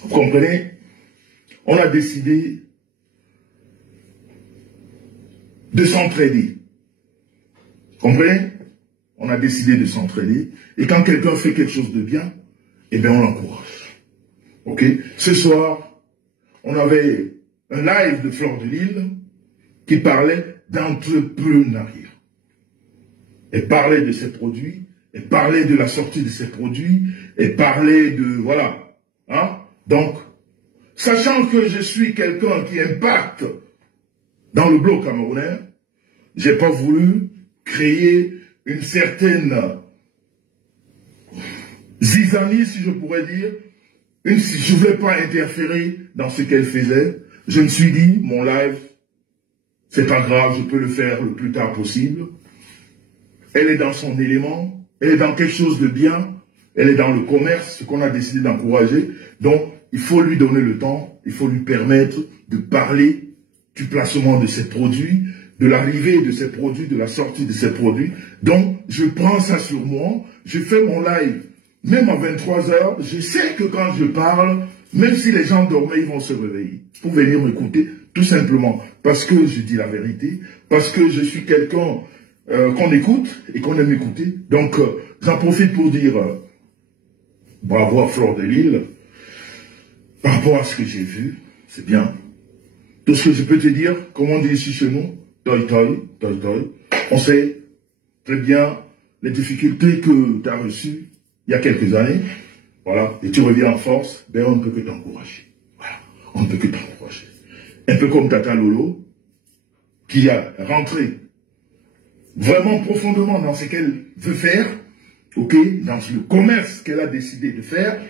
vous comprenez, on a décidé de s'entraider. Vous comprenez? On a décidé de s'entraider. Et quand quelqu'un fait quelque chose de bien, eh bien on l'encourage. Ok? Ce soir, on avait un live de Fleur de Lille qui parlait d'entrepreneuriat. Elle parlait de ses produits, elle parlait de la sortie de ses produits, elle parlait de... Voilà. Hein? Donc, sachant que je suis quelqu'un qui impacte dans le bloc camerounais, j'ai pas voulu créer une certaine zizanie, si je pourrais dire. Je ne voulais pas interférer dans ce qu'elle faisait. Je me suis dit, mon live, c'est pas grave, je peux le faire le plus tard possible. Elle est dans son élément, elle est dans quelque chose de bien, elle est dans le commerce, ce qu'on a décidé d'encourager. Donc, il faut lui donner le temps, il faut lui permettre de parler du placement de ses produits, de l'arrivée de ses produits, de la sortie de ses produits. Donc, je prends ça sur moi, je fais mon live, même à 23 h, je sais que quand je parle, même si les gens dormaient, ils vont se réveiller pour venir m'écouter, tout simplement parce que je dis la vérité, parce que je suis quelqu'un qu'on écoute et qu'on aime écouter. Donc, j'en profite pour dire bravo à Fleur de Lille. Par rapport à ce que j'ai vu, c'est bien. Tout ce que je peux te dire, comme on dit ici chez nous, toi. On sait très bien les difficultés que tu as reçues il y a quelques années. Voilà, et tu reviens en force, ben on ne peut que t'encourager. Voilà, on ne peut que t'encourager. Un peu comme Tata Lolo, qui a rentré vraiment profondément dans ce qu'elle veut faire, ok, dans le commerce qu'elle a décidé de faire.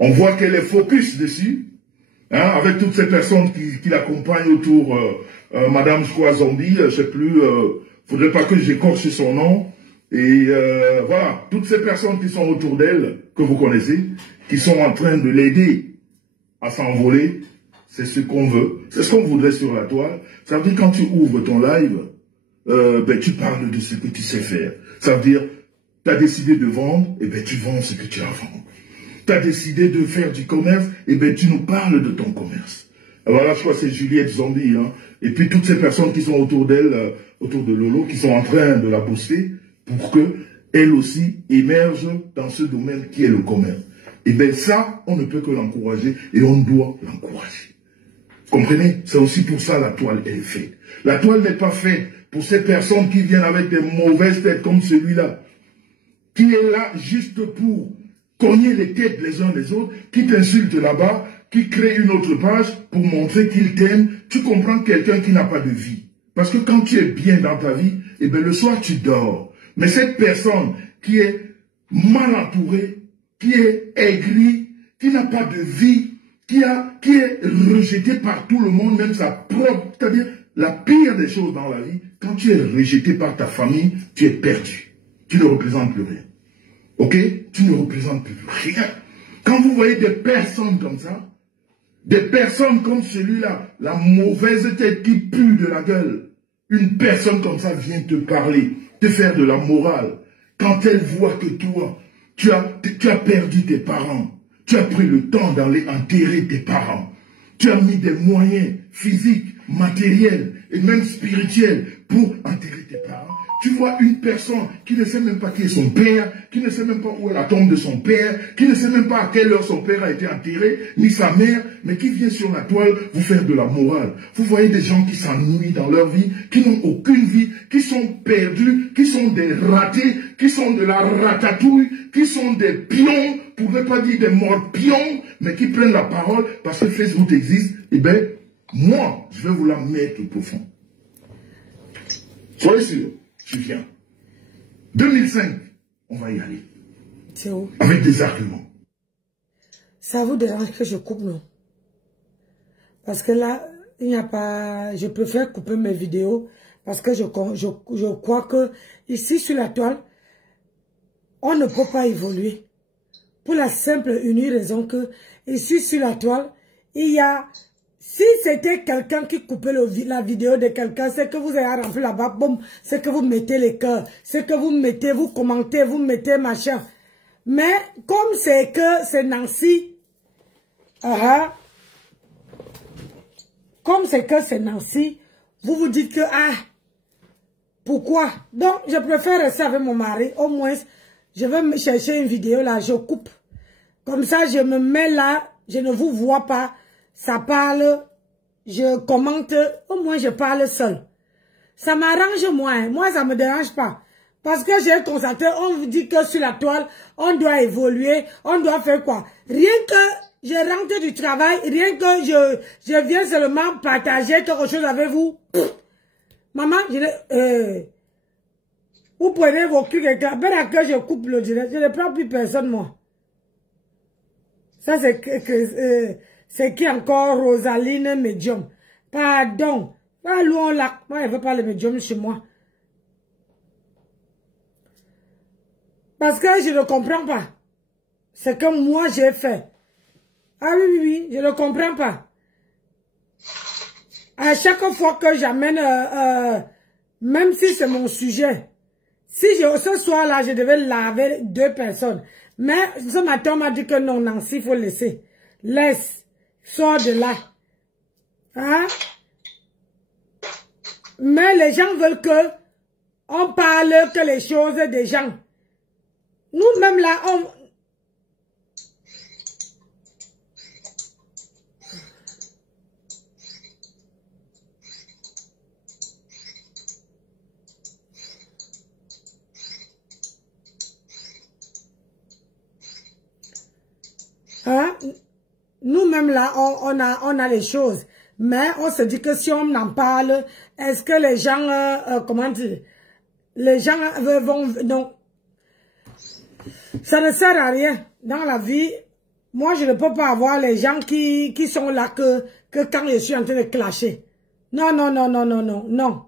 On voit qu'elle est focus dessus, hein, avec toutes ces personnes qui l'accompagnent autour, Madame, je crois, Zombie, je sais plus, faudrait pas que j'écorche son nom. Et voilà, toutes ces personnes qui sont autour d'elle, que vous connaissez, qui sont en train de l'aider à s'envoler, c'est ce qu'on veut, c'est ce qu'on voudrait sur la toile. Ça veut dire quand tu ouvres ton live, ben, tu parles de ce que tu sais faire. Ça veut dire, tu as décidé de vendre, et ben tu vends ce que tu as à vendre. Tu as décidé de faire du commerce, et bien tu nous parles de ton commerce. Alors là, je crois que c'est Juliette Zombie, hein. Et puis toutes ces personnes qui sont autour d'elle, autour de Lolo, qui sont en train de la booster pour qu'elle aussi émerge dans ce domaine qui est le commerce. Et bien ça, on ne peut que l'encourager et on doit l'encourager. Comprenez? C'est aussi pour ça la toile est faite. La toile n'est pas faite pour ces personnes qui viennent avec des mauvaises têtes comme celui-là, qui est là juste pour cogner les têtes les uns les autres, qui t'insulte là-bas, qui crée une autre page pour montrer qu'il t'aime. Tu comprends quelqu'un qui n'a pas de vie. Parce que quand tu es bien dans ta vie, eh bien le soir tu dors. Mais cette personne qui est mal entourée, qui est aigrie, qui n'a pas de vie, qui est rejetée par tout le monde, même sa propre, c'est-à-dire la pire des choses dans la vie, quand tu es rejeté par ta famille, tu es perdu. Tu ne représentes plus rien. Ok? Tu ne représentes plus rien. Quand vous voyez des personnes comme ça, des personnes comme celui-là, la mauvaise tête qui pue de la gueule, une personne comme ça vient te parler, te faire de la morale. Quand elle voit que toi, tu as perdu tes parents, tu as pris le temps d'aller enterrer tes parents, tu as mis des moyens physiques, matériels et même spirituels pour enterrer tes parents. Tu vois une personne qui ne sait même pas qui est son père, qui ne sait même pas où est la tombe de son père, qui ne sait même pas à quelle heure son père a été enterré, ni sa mère, mais qui vient sur la toile vous faire de la morale. Vous voyez des gens qui s'ennuient dans leur vie, qui n'ont aucune vie, qui sont perdus, qui sont des ratés, qui sont de la ratatouille, qui sont des pions, pour ne pas dire des morts pions, mais qui prennent la parole parce que Facebook existe. Eh bien, moi, je vais vous la mettre au profond. Soyez sûr. Tu viens. 2005, on va y aller. C'est où? Avec des arguments. Ça vous dérange que je coupe, non? Parce que là, il n'y a pas... Je préfère couper mes vidéos parce que je crois que ici sur la toile, on ne peut pas évoluer. Pour la simple et unique raison que ici sur la toile, il y a... Si c'était quelqu'un qui coupait la vidéo de quelqu'un, c'est que vous avez rempli là-bas, boum, c'est que vous mettez les cœurs, c'est que vous mettez, vous commentez, vous mettez machin. Mais comme c'est que c'est Nancy, comme c'est que c'est Nancy, vous vous dites que, pourquoi? Donc, je préfère rester avec mon mari, au moins, je vais me chercher une vidéo là, je coupe. Comme ça, je me mets là, je ne vous vois pas. Ça parle, je commente, au moins je parle seul. Ça m'arrange moins, moi ça me dérange pas. Parce que j'ai constaté, on vous dit que sur la toile, on doit évoluer, on doit faire quoi? Rien que je rentre du travail, rien que je viens seulement partager quelque chose avec vous. Maman, vous prenez vos trucs et que je coupe le direct, je ne prends plus personne moi. Ça c'est qui encore Rosaline Medium? Pardon. Pas loin là. Moi, elle veut pas le médium chez moi. Parce que je ne comprends pas. Ce que moi j'ai fait. Ah oui, oui, oui, je ne comprends pas. À chaque fois que j'amène, même si c'est mon sujet, si ce soir-là, je devais laver 2 personnes. Mais ce matin, on m'a dit que non, Nancy, il faut laisser. Laisse. Sors de là. Hein? Mais les gens veulent que on parle que les choses des gens. Nous-mêmes là, hein? Nous-mêmes là, on a les choses. Mais on se dit que si on en parle, est-ce que les gens, comment dire, les gens vont, non. Ça ne sert à rien. Dans la vie, moi je ne peux pas avoir les gens qui sont là que quand je suis en train de clasher. Non, non, non, non, non, non, non.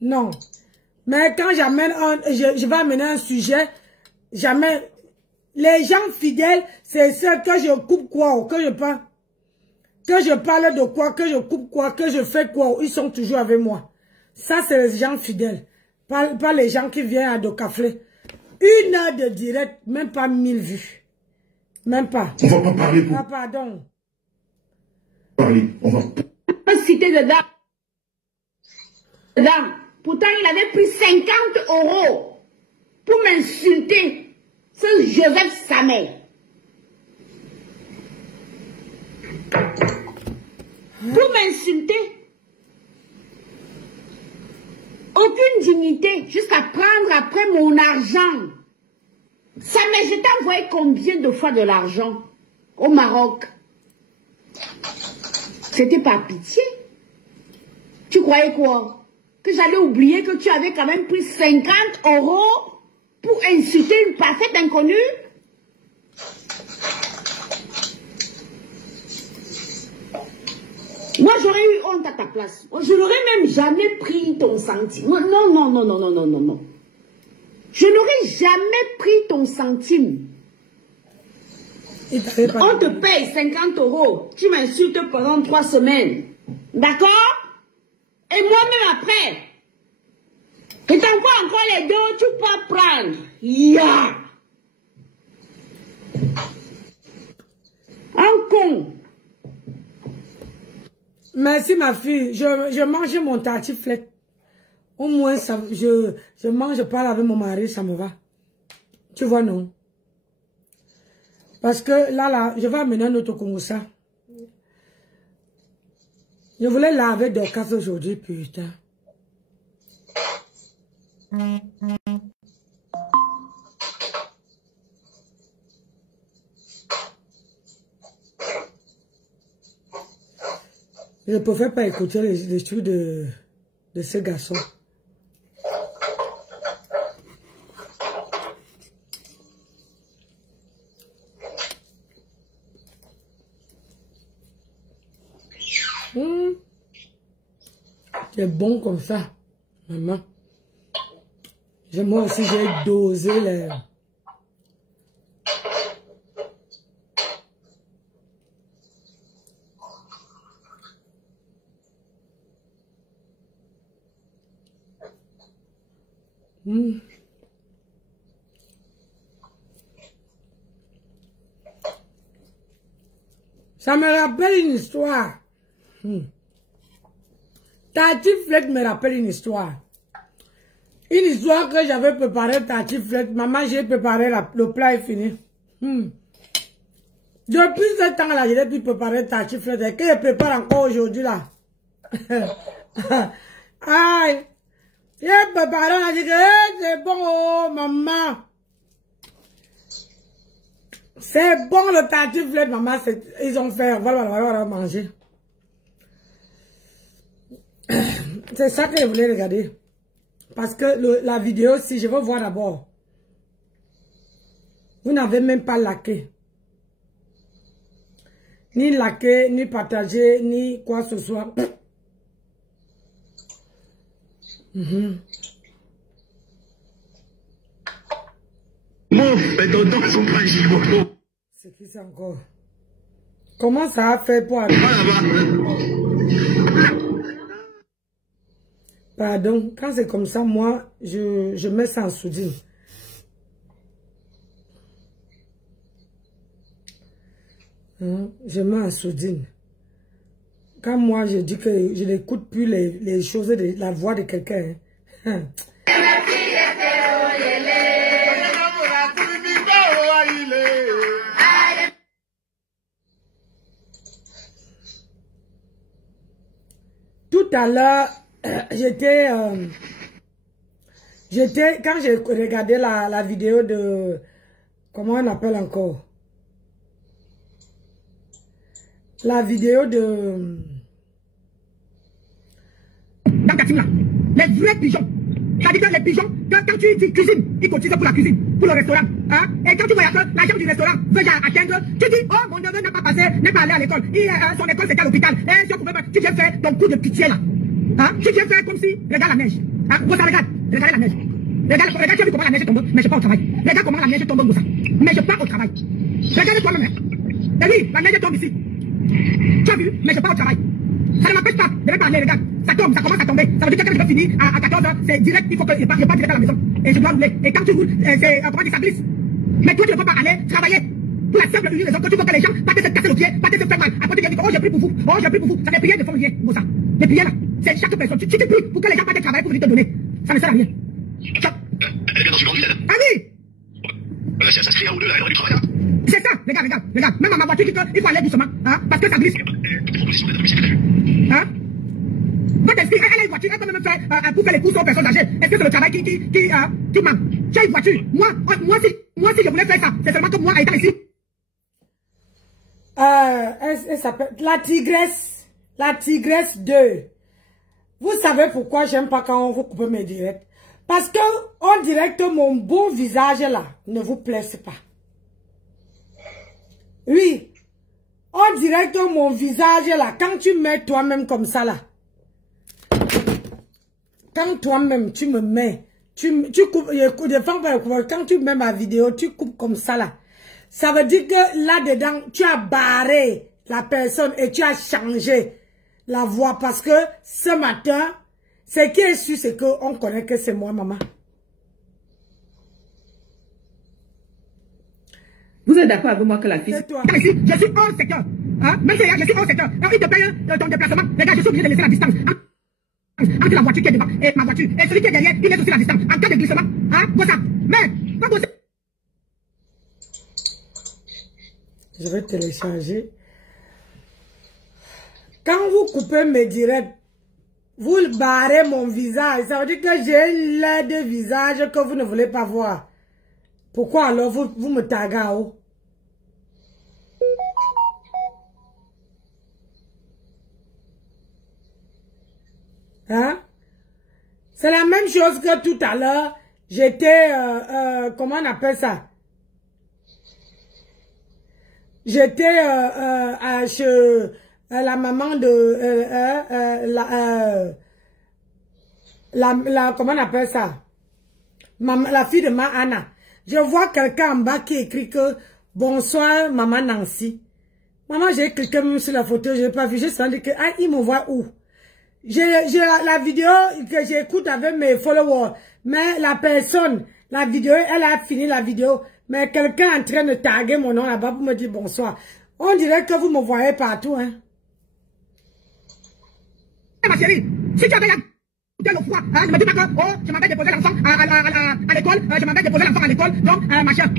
Non. Mais quand j'amène je vais amener un sujet, j'amène, les gens fidèles, c'est ceux que je coupe quoi, que je parle. Que je parle de quoi, que je coupe quoi, que je fais quoi, ils sont toujours avec moi. Ça, c'est les gens fidèles. Pas les gens qui viennent à Docaflé. 1 heure de direct, même pas 1000 vues. Même pas. On va pas parler pour... Ah, pardon. Parler, on va... Cité de dame. Pourtant, il avait pris 50 € pour m'insulter. Ce Joseph Samet. Pour m'insulter. Aucune dignité, jusqu'à prendre après mon argent. Samet, je t'ai envoyé combien de fois de l'argent au Maroc? C'était par pitié. Tu croyais quoi? Que j'allais oublier que tu avais quand même pris 50 € pour insulter une parfaite inconnue? Moi, j'aurais eu honte à ta place. Moi, je n'aurais même jamais pris ton centime. Non, non, non, non, non, non, non, non. Je n'aurais jamais pris ton centime. On te paye 50 €. Tu m'insultes pendant 3 semaines. D'accord? Et moi-même après. Et t'envoies encore les 2, tu peux prendre. Ya! Un con. Merci ma fille, je mange mon tartiflette. Au moins, ça, je mange, je parle avec mon mari, ça me va. Tu vois, non? Parce que là, je vais amener un autre Kongosa. Je voulais laver des cafés aujourd'hui, putain. Je ne pouvais pas écouter les trucs de ce garçon. C'est bon comme ça, maman. Moi aussi, j'ai dosé les... Ça me rappelle une histoire. Tartiflette me rappelle une histoire. Une histoire que j'avais préparé tartiflette. Maman, j'ai préparé le plat est fini. Depuis ce temps-là, je n'ai plus préparé tartiflette. Et que je prépare encore aujourd'hui là. Aïe. J'ai préparé, on a dit que c'est bon, oh maman. C'est bon le tartiflette, maman. Ils ont fait, voilà, manger. C'est ça que je voulais regarder. Parce que la vidéo, si je veux voir d'abord. Vous n'avez même pas liké. Ni liké, ni partagé, ni quoi que ce soit. Mon fait d'autant, ils sont pas gigotos. C'est qui ça encore? Comment ça a fait pour arriver? Pardon, quand c'est comme ça, moi, je mets ça en soudine. Je mets en soudine. Quand moi, je dis que je n'écoute plus les choses de la voix de quelqu'un. Hein. Tout à l'heure, quand j'ai regardé la vidéo de, comment on appelle encore? La vidéo de... Dans ta team là, les vrais pigeons. C'est-à-dire que les pigeons, quand tu cuisines, ils cotisent pour la cuisine, pour le restaurant. Hein? Et quand tu vois que l'agent du restaurant veut atteindre, tu dis, oh mon neveu n'a pas passé, n'est pas allé à l'école. Son école c'était à l'hôpital. Et si on pouvait pas, tu viens faire ton coup de pitié là. Hein? Tu viens faire comme si, regarde la neige. Hein? Bossa, regarde la neige. Regarde, tu as vu comment la neige tombe, mais je pars au travail. Regarde comment la neige tombe, Bossa. Mais je pars au travail. Regarde toi-même. Et oui, la neige tombe ici. Tu as vu, mais je pars au travail. Ça ne m'empêche pas de parler, regarde. Ça tombe, ça commence à tomber. Ça veut dire que quand je vais finir à 14h, c'est direct, il faut que je parte direct à la maison. Et je dois rouler. Et quand tu roules, comment dire, ça glisse. Mais toi, tu ne peux pas aller travailler. Pour la simple et unique raison que tu veux que les gens partent se casser le pied, partent se faire mal. Après, tu viens dire, oh, j'ai pris pour vous. Oh, j'ai pris pour vous. Ça n'est prières de fond rien, pour ça. Les prières là, c'est chaque personne. Tu te pries pour que les gens partent travailler pour venir te donner. Ça ne sert à rien. Ami! Ça se crie à ou deux là, il aurait dû travailler. C'est ça, regarde. Même à ma voiture, il faut aller doucement, hein, parce que ça glisse. Hein? Va t'expliquer, elle a une voiture, elle peut même faire pour faire les courses aux personnes âgées. Est-ce que c'est le travail qui manque? Tu as une voiture. Moi si je voulais faire ça, c'est seulement que moi, étant ici. Elle s'appelle la tigresse 2. Vous savez pourquoi j'aime pas quand on vous coupe mes directs? Parce que on dirait que mon beau visage là ne vous plaise pas. Oui. On dirait que mon visage là, quand tu mets toi-même comme ça là. Quand toi-même tu me mets, tu coupes, quand tu mets ma vidéo, tu coupes comme ça là. Ça veut dire que là-dedans, tu as barré la personne et tu as changé la voix parce que ce matin, ce qui est sûr, c'est qu'on connaît que c'est moi, maman. Vous êtes d'accord avec moi que la fille... C'est toi. Ici, je suis hors secteur. Hein? Même si je suis hors secteur. Alors, il te paye ton déplacement. Regarde, je suis obligé de laisser la distance. Entre la voiture qui est devant et ma voiture. Et celui qui est derrière, il laisse aussi la distance. En cas de glissement. Hein? Bossa. Mais, pas bosser. Je vais télécharger. Quand vous coupez mes directs, vous barrez mon visage. Ça veut dire que j'ai l'air de visage que vous ne voulez pas voir. Pourquoi alors vous me taguez en haut? Hein? C'est la même chose que tout à l'heure. J'étais, comment on appelle ça? J'étais chez la maman de comment on appelle ça? La fille de ma Anna. Je vois quelqu'un en bas qui écrit que bonsoir maman Nancy. Maman, j'ai cliqué même sur la photo, je n'ai pas vu. Je sens que il me voit où? J'ai la vidéo que j'écoute avec mes followers. Mais la personne, la vidéo, elle a fini la vidéo. Mais quelqu'un est en train de taguer mon nom là-bas pour me dire bonsoir. On dirait que vous me voyez partout, hein. Ma chérie, si tu avais le froid, hein, ne me dis pas que, oh, je m'en vais déposer l'enfant à l'école, je m'en vais déposer l'enfant à l'école, donc, machin.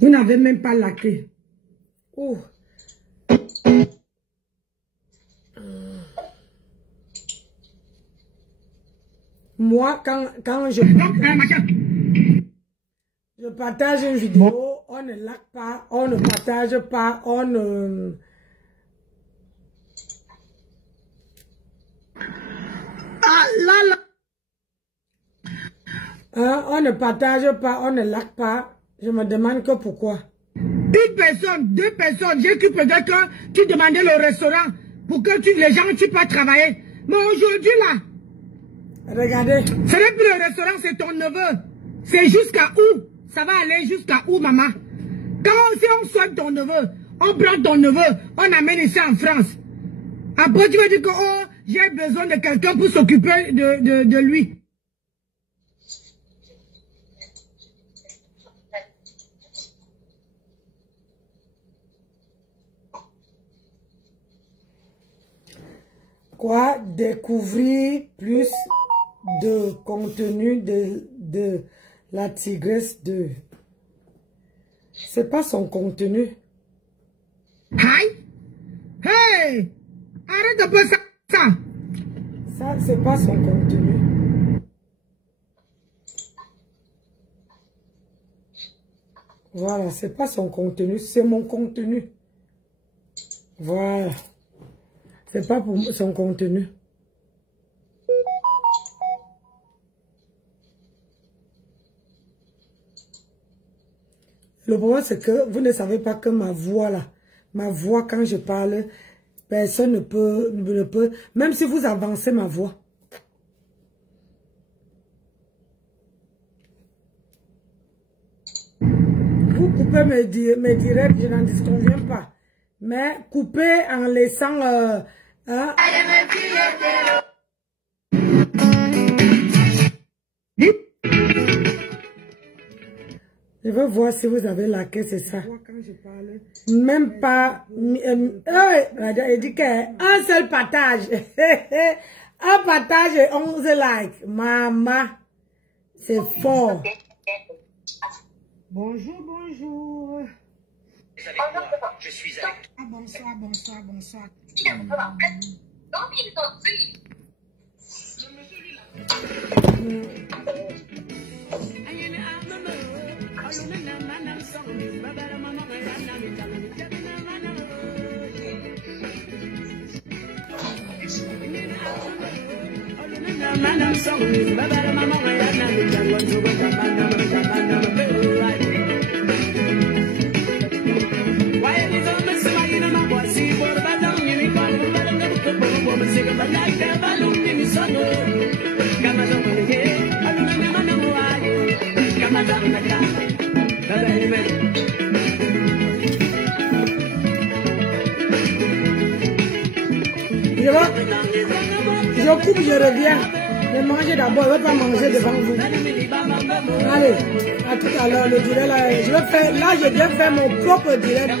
Vous n'avez même pas la clé. Oh. Moi, quand je partage une vidéo, on ne like pas, on ne partage pas, on ne... Ah là là! Hein, on ne partage pas, on ne like pas. Je me demande que pourquoi. Une personne, deux personnes, j'ai cru peut-être que tu demandais le restaurant pour que les gens tu peux travailler. Mais aujourd'hui là, regardez. Ce n'est plus le restaurant, c'est ton neveu. C'est jusqu'à où? Ça va aller jusqu'à où, maman? Quand si on soigne ton neveu, on prend ton neveu, on amène ici en France. Après, tu vas dire que oh, j'ai besoin de quelqu'un pour s'occuper de lui. Quoi? Découvrir plus de contenu de la tigresse 2. C'est pas son contenu. Hi! Hey! Arrête de faire ça! Ça, c'est pas son contenu. Voilà, c'est pas son contenu, c'est mon contenu. Voilà. C'est pas pour son contenu. Le problème, c'est que vous ne savez pas que ma voix, là, ma voix, quand je parle, personne ne peut, même si vous avancez ma voix. Vous coupez mes directs, je n'en disconviens pas. Mais coupez en laissant... hein? Je veux voir si vous avez laqué, c'est ça. Même pas... il dit qu'un seul partage. Un partage et 11 likes. Maman, c'est fort. Bonjour, bonjour. Je suis avec toi. Bonsoir, bonsoir, bonsoir. Je coupe, je reviens. Je mange d'abord, je ne vais pas manger devant vous. Allez, à tout à l'heure, le direct là, je vais faire, là je viens faire mon propre direct.